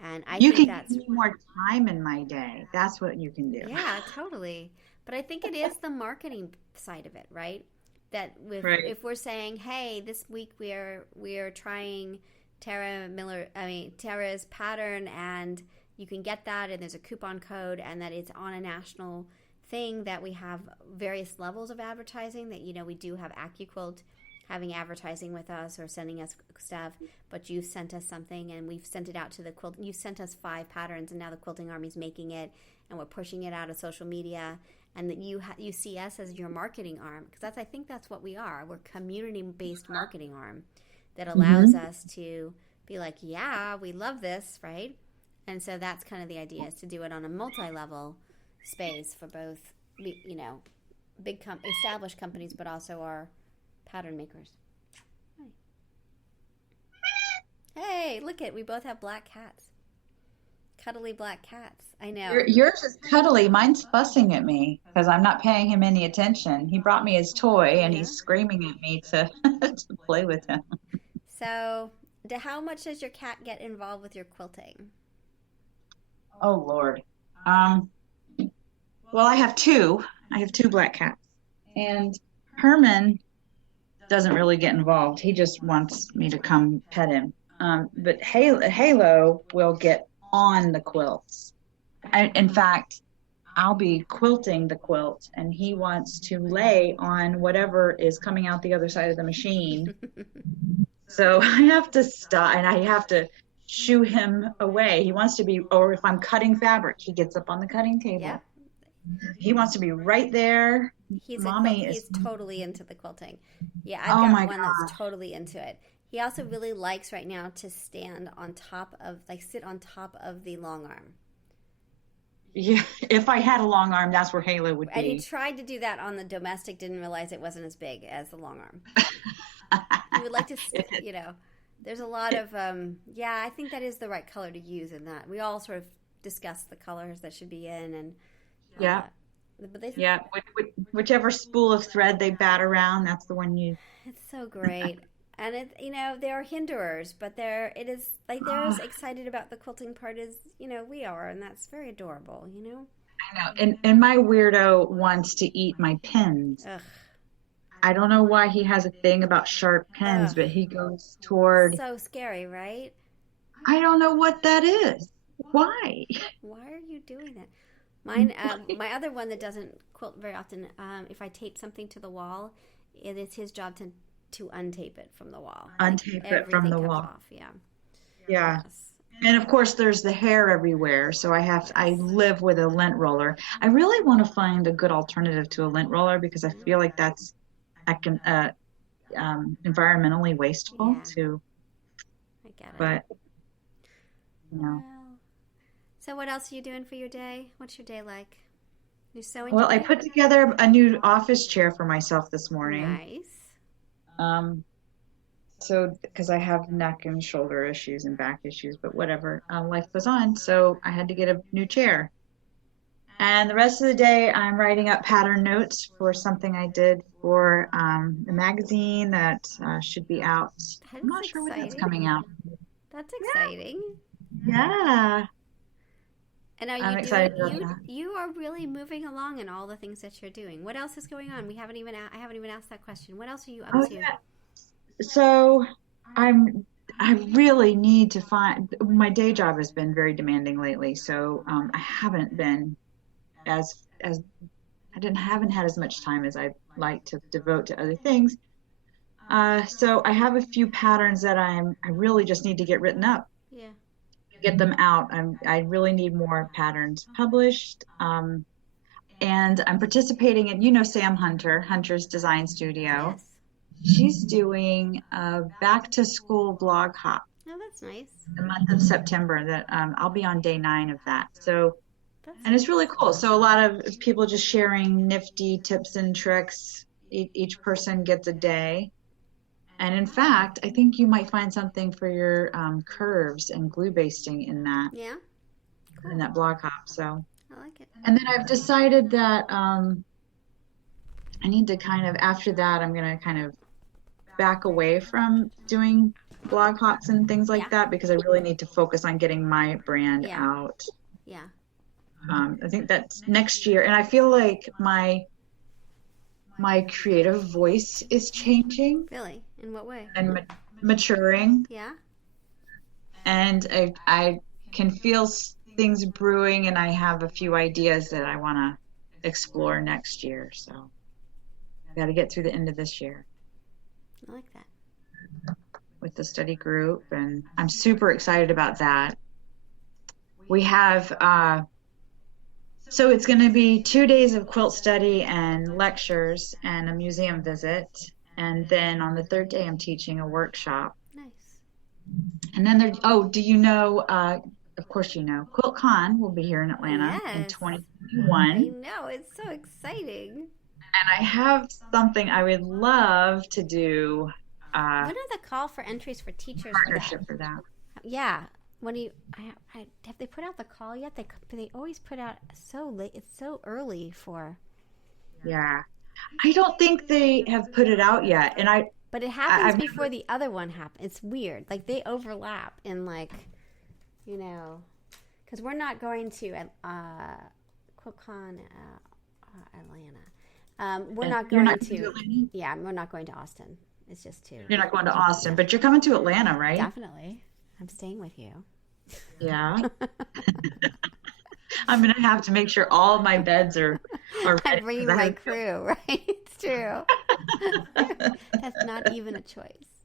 And you can give me more time in my day. That's what you can do. Yeah, totally. But I think it is the marketing side of it, right? That if we're saying, hey, this week we are trying Tara's pattern, and you can get that, and there's a coupon code, and that it's on a national thing, that we have various levels of advertising, that we do have AccuQuilt having advertising with us or sending us stuff, but you've sent us something and we've sent it out to the quilt. You've sent us 5 patterns, and now the Quilting Army's making it, and we're pushing it out of social media, and that you see us as your marketing arm, because I think that's what we are. We're community-based marketing arm that allows us to be like, yeah, we love this, right? And so that's kind of the idea, is to do it on a multi-level space for both, you know, big established companies, but also our pattern makers. Hey, look we both have black cats. Cuddly black cats. I know. Yours is cuddly. Mine's fussing at me because I'm not paying him any attention. He brought me his toy and he's screaming at me to to play with him. So, how much does your cat get involved with your quilting? Oh Lord. Well, I have two. I have two black cats, and Herman doesn't really get involved. He just wants me to come pet him. But Halo will get on the quilts. In fact, I'll be quilting the quilt, and he wants to lay on whatever is coming out the other side of the machine. So I have to stop, and I have to shoo him away. He wants to be, or if I'm cutting fabric, he gets up on the cutting table. Yeah. He wants to be right there. He's totally into the quilting. Yeah, I've got one that's totally into it. He also really likes right now to stand on top of, sit on top of the long arm. Yeah, if I had a long arm, that's where Halo would be. And he tried to do that on the domestic, didn't realize it wasn't as big as the long arm. He would like to, you know, there's a lot of, I think that is the right color to use in that. We all sort of discussed the colors that should be in, and whichever spool of thread they bat around, that's the one you. It's so great. And it, you know, there are hinderers, but they're as excited about the quilting part as, you know, we are, and that's very adorable, you know? I know. And my weirdo wants to eat my pins. Ugh. I don't know why he has a thing about sharp pins, but he goes toward. So scary, right? I don't know what that is. Why? Why are you doing that? Mine, my other one that doesn't quilt very often, if I tape something to the wall, it's his job to untape it from the wall. Untape it from the wall. Off. Yeah. Yeah. Yes. And of course there's the hair everywhere. So I live with a lint roller. I really want to find a good alternative to a lint roller because I feel like that's environmentally wasteful too. I get it. But, you know. Well, so what else are you doing for your day? What's your day like? You sewing? Well, I put together a new office chair for myself this morning. Nice. So because I have neck and shoulder issues and back issues, but whatever, life goes on. So I had to get a new chair. And the rest of the day, I'm writing up pattern notes for something I did for a magazine that should be out. I'm not sure when that's coming out. That's exciting. Yeah. And I'm excited about that. You are really moving along in all the things that you're doing. What else is going on? I haven't even asked that question. What else are you up to? Yeah. So I really need to find. My day job has been very demanding lately, so I haven't been I haven't had as much time as I'd like to devote to other things. So I have a few patterns that I really just need to get written up. Yeah. Get them out. I really need more patterns published. And I'm participating in, Sam Hunter's Design Studio. Yes. She's doing a back to school blog hop. Oh, that's nice. The month of September that I'll be on day 9 of that. So, and it's really cool. So a lot of people just sharing nifty tips and tricks. Each person gets a day. And in fact, I think you might find something for your curves and glue basting in that. Yeah. Cool. In that blog hop. So I like it. And then I've decided that I need to after that, I'm going to kind of back away from doing blog hops and things like that because I really need to focus on getting my brand out. Yeah. I think that's next year. And I feel like my creative voice is changing. Really? In what way? And maturing. Yeah. And I can feel things brewing, and I have a few ideas that I want to explore next year. So I got to get through the end of this year. I like that. With the study group, and I'm super excited about that. We have So it's going to be 2 days of quilt study and lectures and a museum visit. And then on the third day, I'm teaching a workshop. Nice. And then do you know, of course you know, QuiltCon will be here in Atlanta in Yes. 2021. I know. It's so exciting. And I have something I would love to do. When are the call for entries for teachers Partnership for that. Yeah. When do you? Have they put out the call yet? They always put out so late. It's so early for. Yeah, I don't think they have put it out yet, But it happens before the other one happens. It's weird. Like they overlap in because we're not going to QuiltCon Atlanta. We're not going to Atlanta? Yeah, we're not going to Austin. It's just too. You're not going to Austin, but you're coming to Atlanta, right? Definitely. I'm staying with you. Yeah. I'm going to have to make sure all my beds are ready. I'm bringing my crew, right? It's true. That's not even a choice.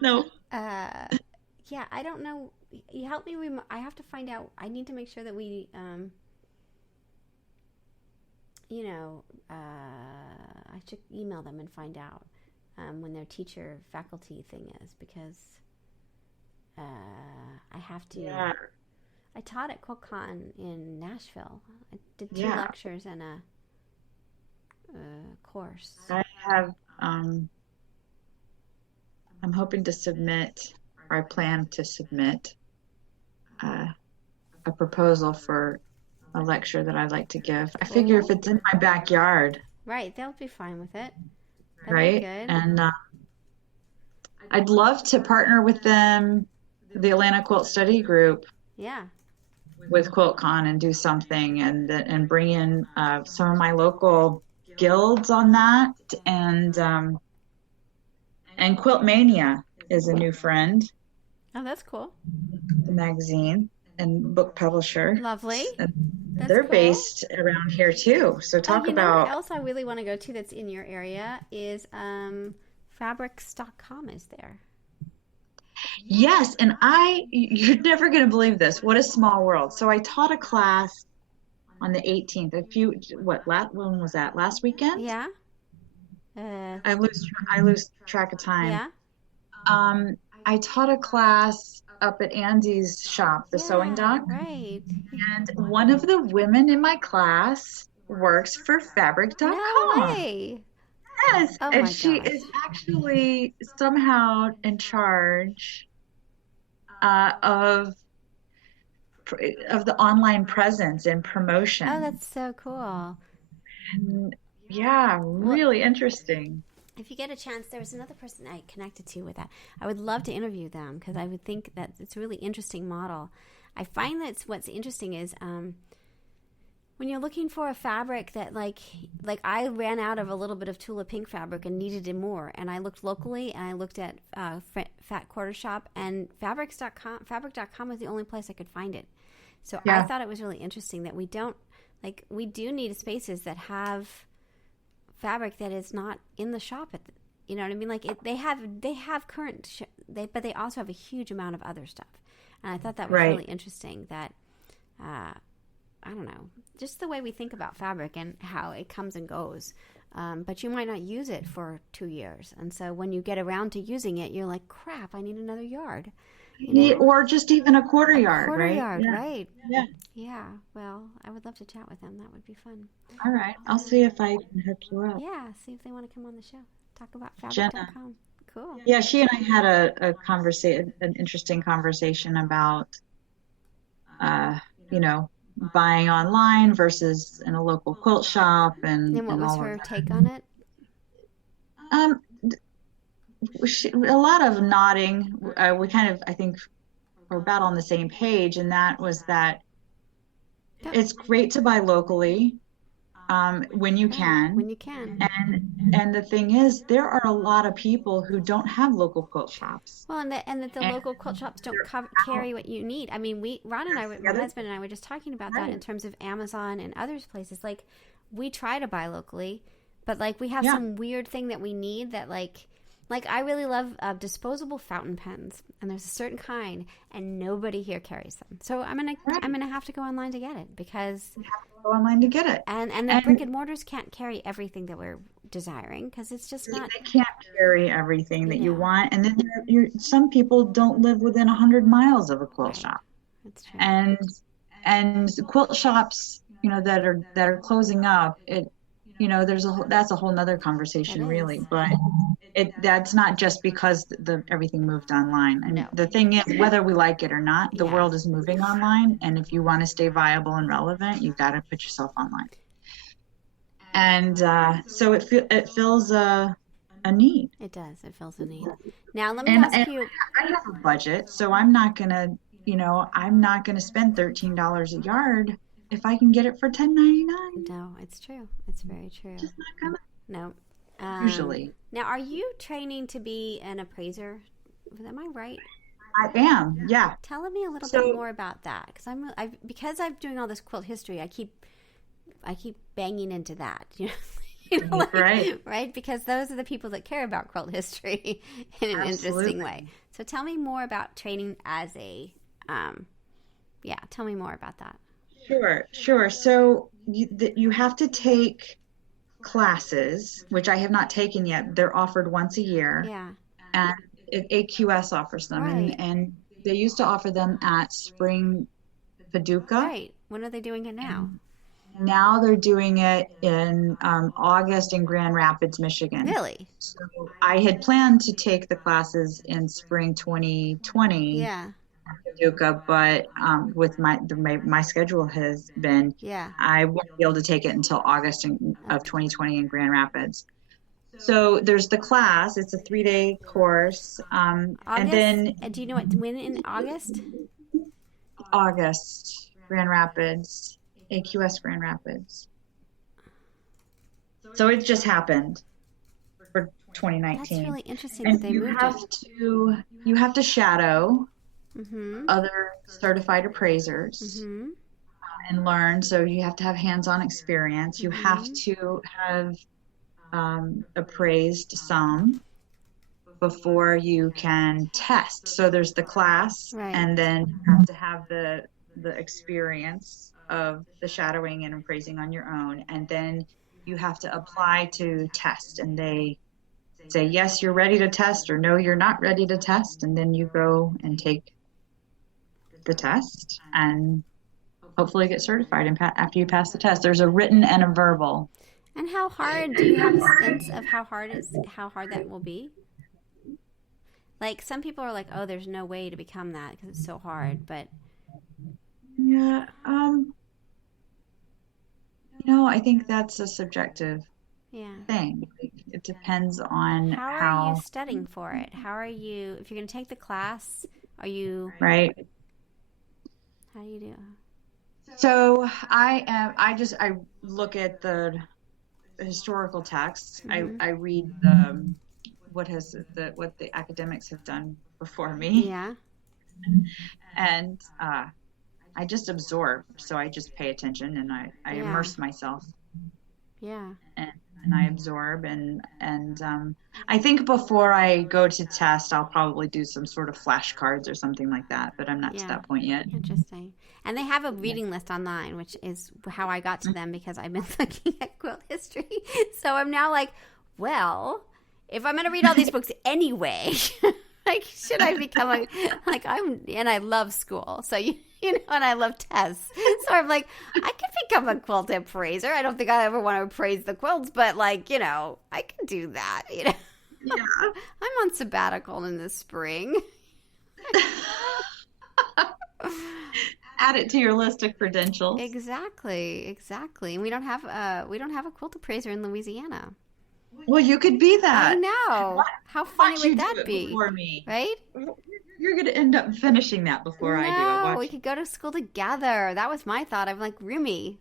No. Yeah, I don't know. You help me. I have to find out. I need to make sure that we, I should email them and find out when their teacher faculty thing is, because I have to. Yeah. I taught at QuiltCon in Nashville. I did 2 lectures and a course. I have. I'm hoping to submit, or I plan to submit, a proposal for a lecture that I'd like to give. I figure if it's in my backyard, right, they'll be fine with it. That'd right? be good. And I'd love to partner with them, the Altanta Quilt Study Group. Yeah. With QuiltCon and do something and bring in some of my local guilds on that, and Quilt Mania is a new friend. Oh, that's cool. The magazine and book publisher. Lovely. They're cool. Based around here too. So talk about. What else I really want to go to that's in your area is fabrics.com is there. Yes, and you're never going to believe this. What a small world. So I taught a class on the 18th. When was that? Last weekend? Yeah. I lose track of time. Yeah. I taught a class up at Andy's shop, the Sewing Dock. Right. And one of the women in my class works for fabric.com. No way. Yes, oh and she is actually somehow in charge of the online presence and promotion. Oh, that's so cool. And yeah, really interesting. If you get a chance, there was another person I connected to with that. I would love to interview them because I would think that it's a really interesting model. I find that what's interesting is when you're looking for a fabric that like I ran out of a little bit of Tula Pink fabric and needed more, and I looked locally and I looked at Fat Quarter Shop, and fabric.com was the only place I could find it. So I thought it was really interesting that we do need spaces that have fabric that is not in the shop you know what I mean? Like they have current but they also have a huge amount of other stuff. And I thought that was really interesting that I don't know, just the way we think about fabric and how it comes and goes. But you might not use it for 2 years. And so when you get around to using it, you're like, crap, I need another yard. Or just even a quarter yard, right? Right. Yeah. Yeah. Well, I would love to chat with them. That would be fun. All right. I'll see if I can hook you up. Yeah. See if they want to come on the show. Talk about fabric.com. Cool. Yeah. She and I had an interesting conversation about, buying online versus in a local quilt shop. And what was her take on it? A lot of nodding. We kind of, I think, were about on the same page, and that was that it's great to buy locally when you can. When you can. And the thing is, there are a lot of people who don't have local quilt shops. Well, and that the local quilt shops don't carry what you need. I mean, my husband and I were just talking about that in terms of Amazon and other places. Like, we try to buy locally, but like we have some weird thing that we need that like I really love disposable fountain pens, and there's a certain kind, and nobody here carries them. So I'm gonna have to go online to get it because go online to get it. And the brick and mortars can't carry everything that we're desiring because it's just not. They can't carry everything that you want. And then some people don't live within 100 miles of a quilt shop. That's true. And quilt shops, that are closing up, that's a whole nother conversation, really. But that's not just because everything moved online. And the thing is, whether we like it or not, the world is moving online. And if you want to stay viable and relevant, you've got to put yourself online. And so it fills a need. It does. It fills a need. Now, let me ask you. I have a budget, so I'm not gonna spend $13 a yard if I can get it for $10.99. No, it's true. It's very true. Just not gonna. No. Usually. Now, are you training to be an appraiser? Am I right? I am. Yeah. Tell me a little bit more about that, because I'm doing all this quilt history. I keep banging into that. Right? Because those are the people that care about quilt history in an interesting way. So tell me more about training as a. Tell me more about that. Sure. So you have to take classes, which I have not taken yet. They're offered once a year. Yeah. And AQS offers them. Right. And they used to offer them at Spring Paducah. Right. When are they doing it now? Now they're doing it in August in Grand Rapids, Michigan. Really? So I had planned to take the classes in spring 2020. Yeah. Paducah, but with my schedule has been, I won't be able to take it until August of 2020 in Grand Rapids. So there's the class. It's a 3-day course. August? And then do you know when in August? August, Grand Rapids, AQS Grand Rapids. So it just happened for 2019. That's really interesting and that they moved it. You have to shadow Mm-hmm. other certified appraisers and learn. So you have to have hands-on experience. You have to have appraised some before you can test. So there's the class, and then you have to have the experience of the shadowing and appraising on your own, and then you have to apply to test, and they say yes, you're ready to test, or no, you're not ready to test, and then you go and take the test and hopefully get certified. And after you pass the test, there's a written and a verbal. And how hard? Do you have a sense of how hard that will be? Like, some people are like, "Oh, there's no way to become that because it's so hard." But I think that's a subjective thing. It depends on how are you studying for it? How are you? If you're going to take the class, are you right? How do you do? So I look at the historical texts. I read what the academics have done before me. Yeah. And I just absorb. So I just pay attention and I immerse myself. Yeah. And I absorb and I think before I go to test, I'll probably do some sort of flashcards or something like that, but I'm not to that point yet. Interesting. And they have a reading list online, which is how I got to them because I've been looking at quilt history. So I'm now like, well, if I'm going to read all these books anyway, like, should I become and I love school. So, and I love tests. So I'm like, I could become a quilt appraiser. I don't think I ever want to appraise the quilts, but I could do that, Yeah. I'm on sabbatical in the spring. Add it to your list of credentials. Exactly. And we don't have a quilt appraiser in Louisiana. Well, you could be that. I know. How funny would that be? Before me, right? You're going to end up finishing that before I do. No, we could go to school together. That was my thought. I'm like, roomie.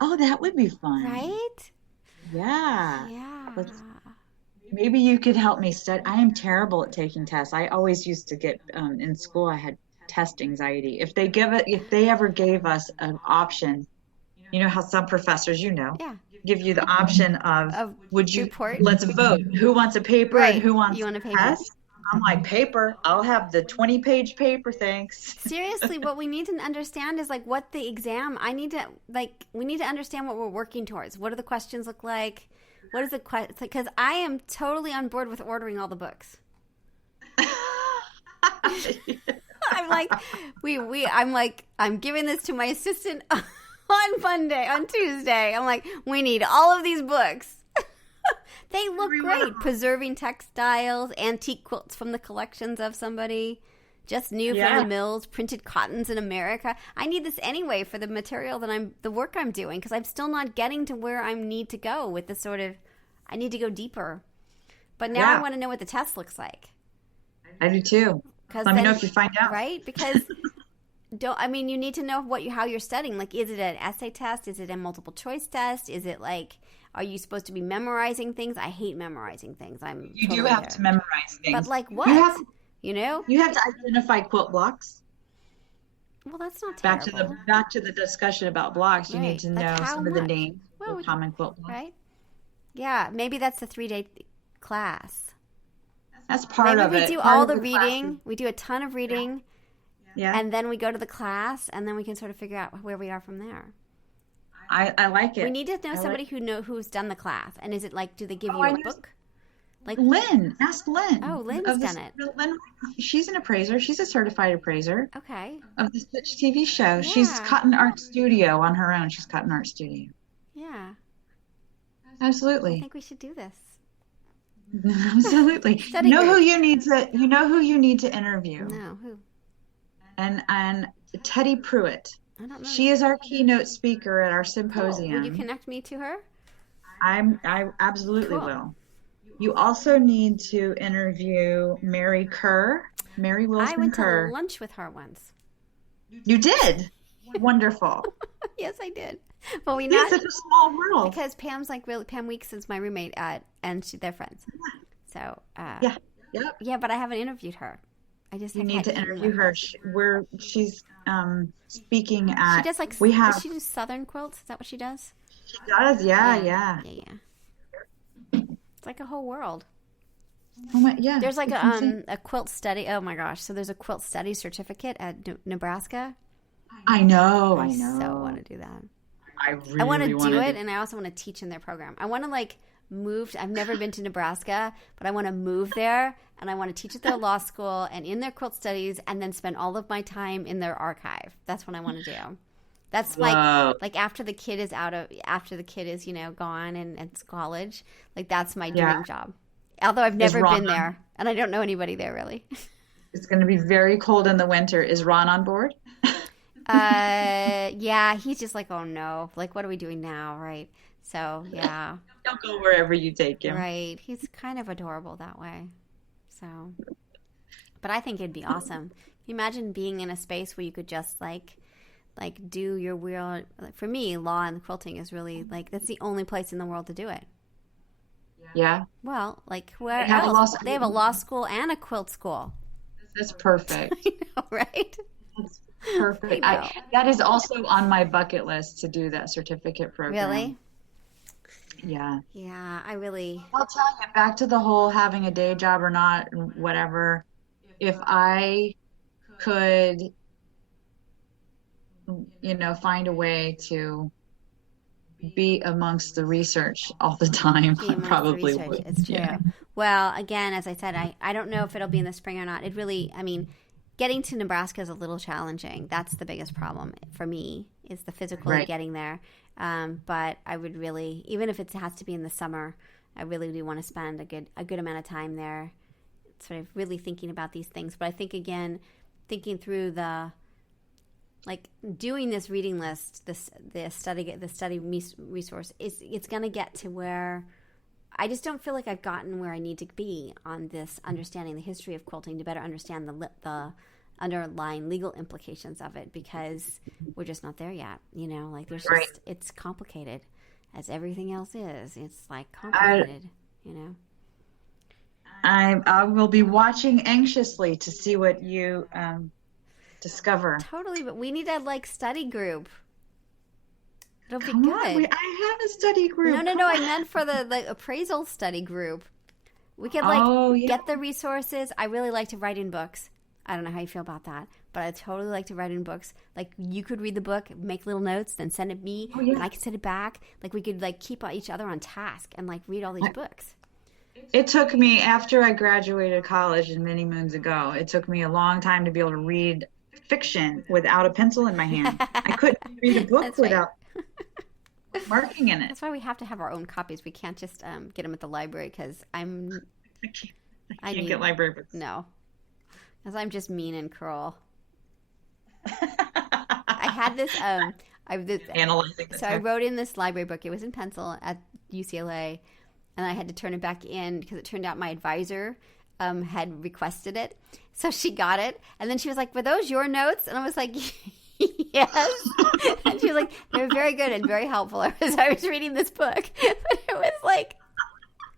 Oh, that would be fun. Right? Yeah. Yeah. Maybe you could help me study. I am terrible at taking tests. I always used to get in school. I had test anxiety. If they ever gave us an option, how some professors, give you the option of would you report? Let's vote. Who wants a paper and who wants you want a paper? test? I'm like, paper. I'll have the 20-page paper, thanks. Seriously, what we need to understand is like what the exam, we need to understand what we're working towards. What do the questions look like? What is the question? Because I am totally on board with ordering all the books. I'm giving this to my assistant on Tuesday. I'm like, we need all of these books. They look great. Preserving textiles, antique quilts from the collections of somebody, just new from the mills, printed cottons in America. I need this anyway for the material the work I'm doing, because I'm still not getting to where I need to go with the sort of, I need to go deeper. But now I want to know what the test looks like. I do too. Let me know if you find out. Right? Because you need to know how you're studying. Like, is it an essay test? Is it a multiple choice test? Is it like, are you supposed to be memorizing things? I hate memorizing things. You totally do have to memorize things. But like what? You have to identify quilt blocks. Well, that's not terrible. Back to the discussion about blocks. You need to know some of the names of common quilt blocks. Right? Yeah, maybe that's the 3-day class. That's part of it. Maybe we do all the reading. We do a ton of reading. Yeah. And then we go to the class, and then we can sort of figure out where we are from there. I like it. We need to know somebody who's done the class. And is it like, do they give you a book? Like Lynn. Ask Lynn. Oh, Lynn's done it. Lynn, she's an appraiser. She's a certified appraiser. Okay. Of the Stitch TV show. Yeah. She's Cotton Art Studio on her own. She's Cotton Art Studio. Yeah. Absolutely. I think we should do this. Absolutely. You know who you need to interview? No, who? And Teddy Pruitt. I don't know. She is our keynote speaker at our symposium. Cool. Will you connect me to her? I absolutely will. You also need to interview Mary Kerr. Mary Wilson Kerr. I went to lunch with her once. You did? Wonderful. Yes, I did. But it's such a small world. Because Pam Weeks is my roommate and they're friends. So yeah, but I haven't interviewed her. You need to interview her. She's speaking at. She does does she do Southern quilts? Is that what she does? She does. Yeah. It's like a whole world. Oh my, yeah. There's like a quilt study. Oh my gosh! So there's a quilt study certificate at Nebraska. I know. I so want to do that. I really want to do it, and I also want to teach in their program. I want to move. I've never been to Nebraska, but I want to move there, and I want to teach at their law school and in their quilt studies, and then spend all of my time in their archive. That's what I want to do. That's like after the kid is gone and it's college. Like that's my dream job. Although I've never been there, and I don't know anybody there really. It's going to be very cold in the winter. Is Ron on board? Yeah, he's just like, oh no, like what are we doing now, right? So yeah, he'll go wherever you take him. Right, he's kind of adorable that way. So, but I think it'd be awesome. Can you imagine being in a space where you could just like do your real? For me, law and quilting is really that's the only place in the world to do it. Yeah. Well, where else? They have a law school and a quilt school. That's perfect. I know, right? That's perfect. That is also on my bucket list to do that certificate program. Really? Yeah. Yeah, I'll tell you, back to the whole having a day job or not, whatever. If I could, find a way to be amongst the research all the time, I probably would. It's true. Yeah. Well, again, as I said, I don't know if it'll be in the spring or not. It really, getting to Nebraska is a little challenging. That's the biggest problem for me, is the physical getting there. But I would really, even if it has to be in the summer, I really do want to spend a good amount of time there, sort of really thinking about these things. But I think, again, thinking through doing this reading list, the study resource, it's going to get to where I just don't feel like I've gotten where I need to be on this, understanding the history of quilting to better understand the underlying legal implications of it, because we're just not there yet. There's just, it's complicated, as everything else is. It's complicated, I will be watching anxiously to see what you discover. Totally, but we need a study group. It'll be good. I have a study group. No. I meant for the appraisal study group. We could get the resources. I really like to write in books. I don't know how you feel about that, but I totally like to write in books. Like, you could read the book, make little notes, then send it me, and I could send it back. Like, we could keep each other on task and read all these books. It took me, after I graduated college and many moons ago, it took me a long time to be able to read fiction without a pencil in my hand. I couldn't read a book without marking in it. That's why we have to have our own copies. We can't just get them at the library, because I can't get library books. No, because I'm just mean and cruel. I had this. Analyzing. So I wrote in this library book. It was in pencil at UCLA, and I had to turn it back in because it turned out my advisor had requested it. So she got it, and then she was like, "Were those your notes?" And I was like, "Yes." And she was like, "They were very good and very helpful." I was reading this book, but it was like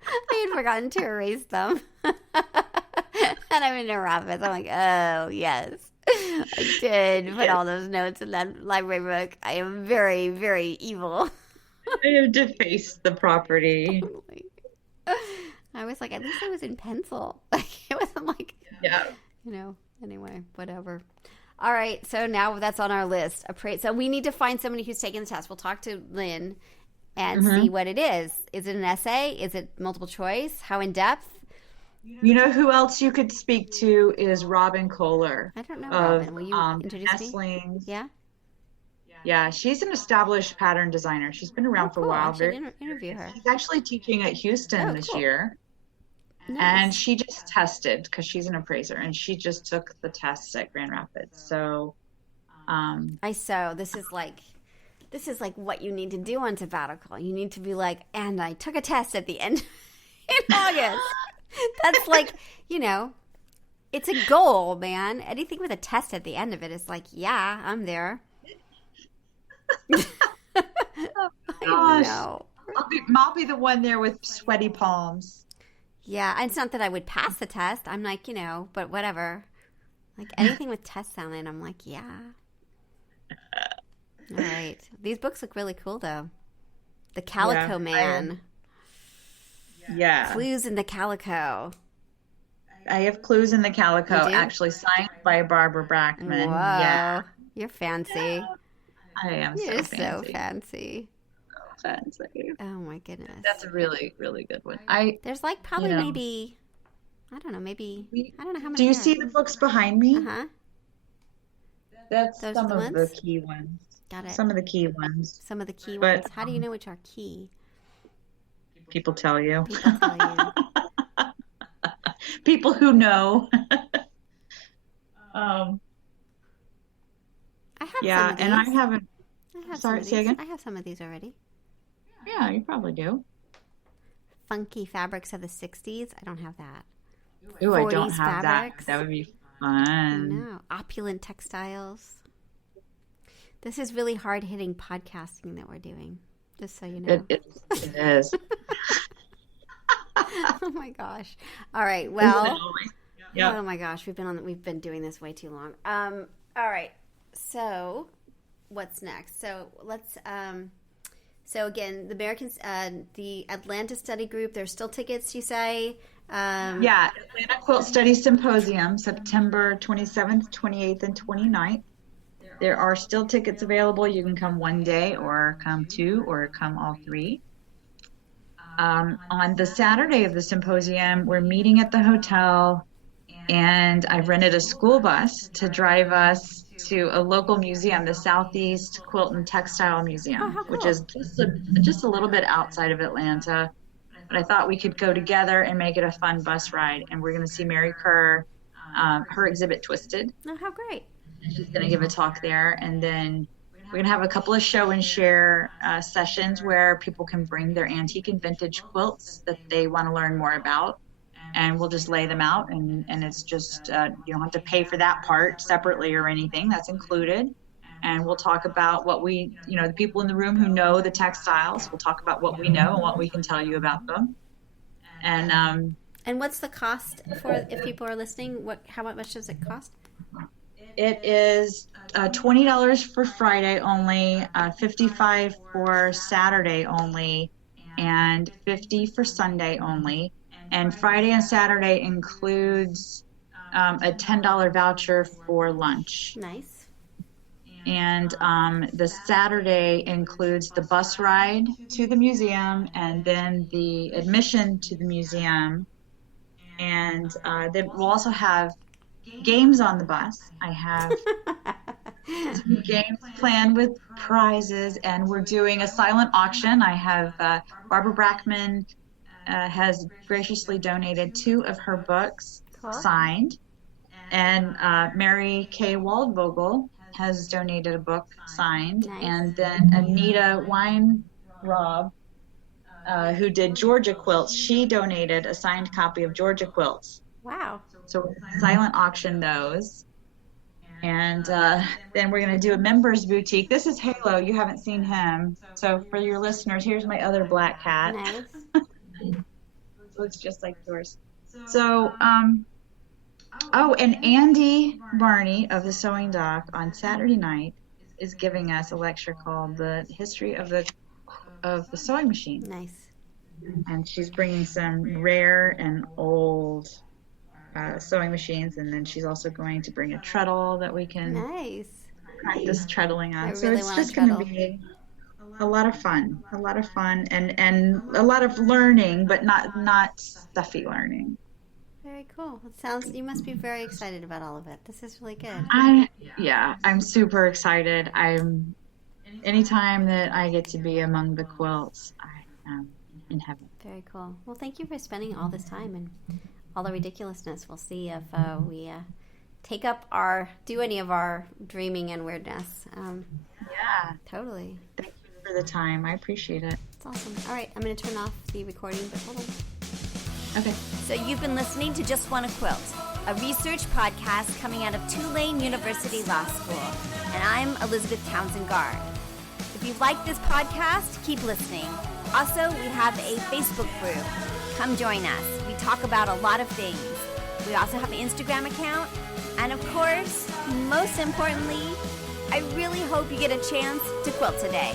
I had forgotten to erase them. And I'm in her office. I'm like, "Oh, yes. I did put all those notes in that library book. I am very, very evil." I have defaced the property. I was like, at least it was in pencil. It wasn't anyway, whatever. All right, so now that's on our list. So we need to find somebody who's taking the test. We'll talk to Lynn and see what it is. Is it an essay? Is it multiple choice? How in depth? You know who else you could speak to is Robin Kohler. I don't know Robin. Will you introduce me? Yeah? Yeah, she's an established pattern designer. She's been around for a while. I should interview her. She's actually teaching at Houston this year. Nice. And she just tested, because she's an appraiser, and she just took the tests at Grand Rapids. So, this is like what you need to do on sabbatical. You need to be like, and I took a test at the end in August. That's it's a goal, man. Anything with a test at the end of it is like, yeah, I'm there. Gosh. I'll be the one there with sweaty palms. Yeah, and it's not that I would pass the test. I'm like, but whatever. Like, anything with tests on it, I'm like, yeah. All right. These books look really cool, though. The Calico Man. Yeah. Clues in the Calico. I have Clues in the Calico, actually signed by Barbara Brackman. Whoa. Yeah. You're fancy. I am You're so fancy. Fancy. Oh my goodness. That's a really, really good one. There's probably maybe I don't know how many. Do you see the books behind me? That's Those some are the of ones? the key ones. Got it. Some of the key ones. Some of the key ones. How do you know which are key? People tell you. People tell you. People who know. I have yeah, some of these. and I haven't. Sorry, say again? I have some of these already. Yeah, you probably do. Funky fabrics of the 60s. I don't have that. Ooh, I don't have fabrics. that. That would be fun. No, opulent textiles. This is really hard-hitting podcasting that we're doing, just so you know. It is. Oh my gosh. All right. Well. Yep. Oh my gosh, we've been doing this way too long. All right. So, what's next? So let's. So again, the Atlanta Study Group. There's still tickets, you say? Yeah, Atlanta Quilt Study Symposium, September 27th, 28th, and 29th. There are still tickets available. You can come one day, or come two, or come all three. On the Saturday of the symposium, we're meeting at the hotel, and I've rented a school bus to drive us to a local museum, the Southeast Quilt and Textile Museum, cool. which is just a little bit outside of Atlanta. But I thought we could go together and make it a fun bus ride. And we're going to see Mary Kerr, her exhibit Twisted. Oh, how great. She's going to give a talk there. And then we're going to have a couple of show and share sessions where people can bring their antique and vintage quilts that they want to learn more about. And we'll just lay them out, and it's just, you don't have to pay for that part separately or anything. That's included. And we'll talk about what the people in the room who know the textiles, we'll talk about what we know and what we can tell you about them. And what's the cost for, if people are listening, how much does it cost? It is $20 for Friday only, $55 for Saturday only, and $50 for Sunday only. And Friday and Saturday includes a $10 voucher for lunch. Nice. And the Saturday includes the bus ride to the museum and then the admission to the museum. And then we'll also have games on the bus. I have some games planned with prizes, and we're doing a silent auction. I have Barbara Brackman has graciously donated 2 of her books signed, and Mary Kay Waldvogel has donated a book signed, and then Anita Weinrob, who did Georgia Quilts, she donated a signed copy of Georgia Quilts. Wow. So we're silent auction those. And then we're going to do a members boutique. This is Halo. You haven't seen him. So for your listeners, here's my other black cat. Nice. Looks just like yours. So, and Andy Barney of the Sewing Dock on Saturday night is giving us a lecture called The History of the Sewing Machine. Nice. And she's bringing some rare and old sewing machines, and then she's also going to bring a treadle that we can practice treadling on. So it's just going to be a lot of fun, and a lot of learning, but not stuffy learning. Very cool. It sounds, you must be very excited about all of it. This is really good. I'm super excited. Anytime that I get to be among the quilts, I am in heaven. Very cool. Well, thank you for spending all this time and all the ridiculousness. We'll see if we do any of our dreaming and weirdness. Yeah. Totally. Thank you for the time. I appreciate it. It's awesome. All right, I'm going to turn off the recording, but hold on. Okay. So you've been listening to Just Wanna Quilt, a research podcast coming out of Tulane University Law School. And I'm Elizabeth Townsend Gard. If you like this podcast, keep listening. Also, we have a Facebook group. Come join us. We talk about a lot of things. We also have an Instagram account. And of course, most importantly, I really hope you get a chance to quilt today.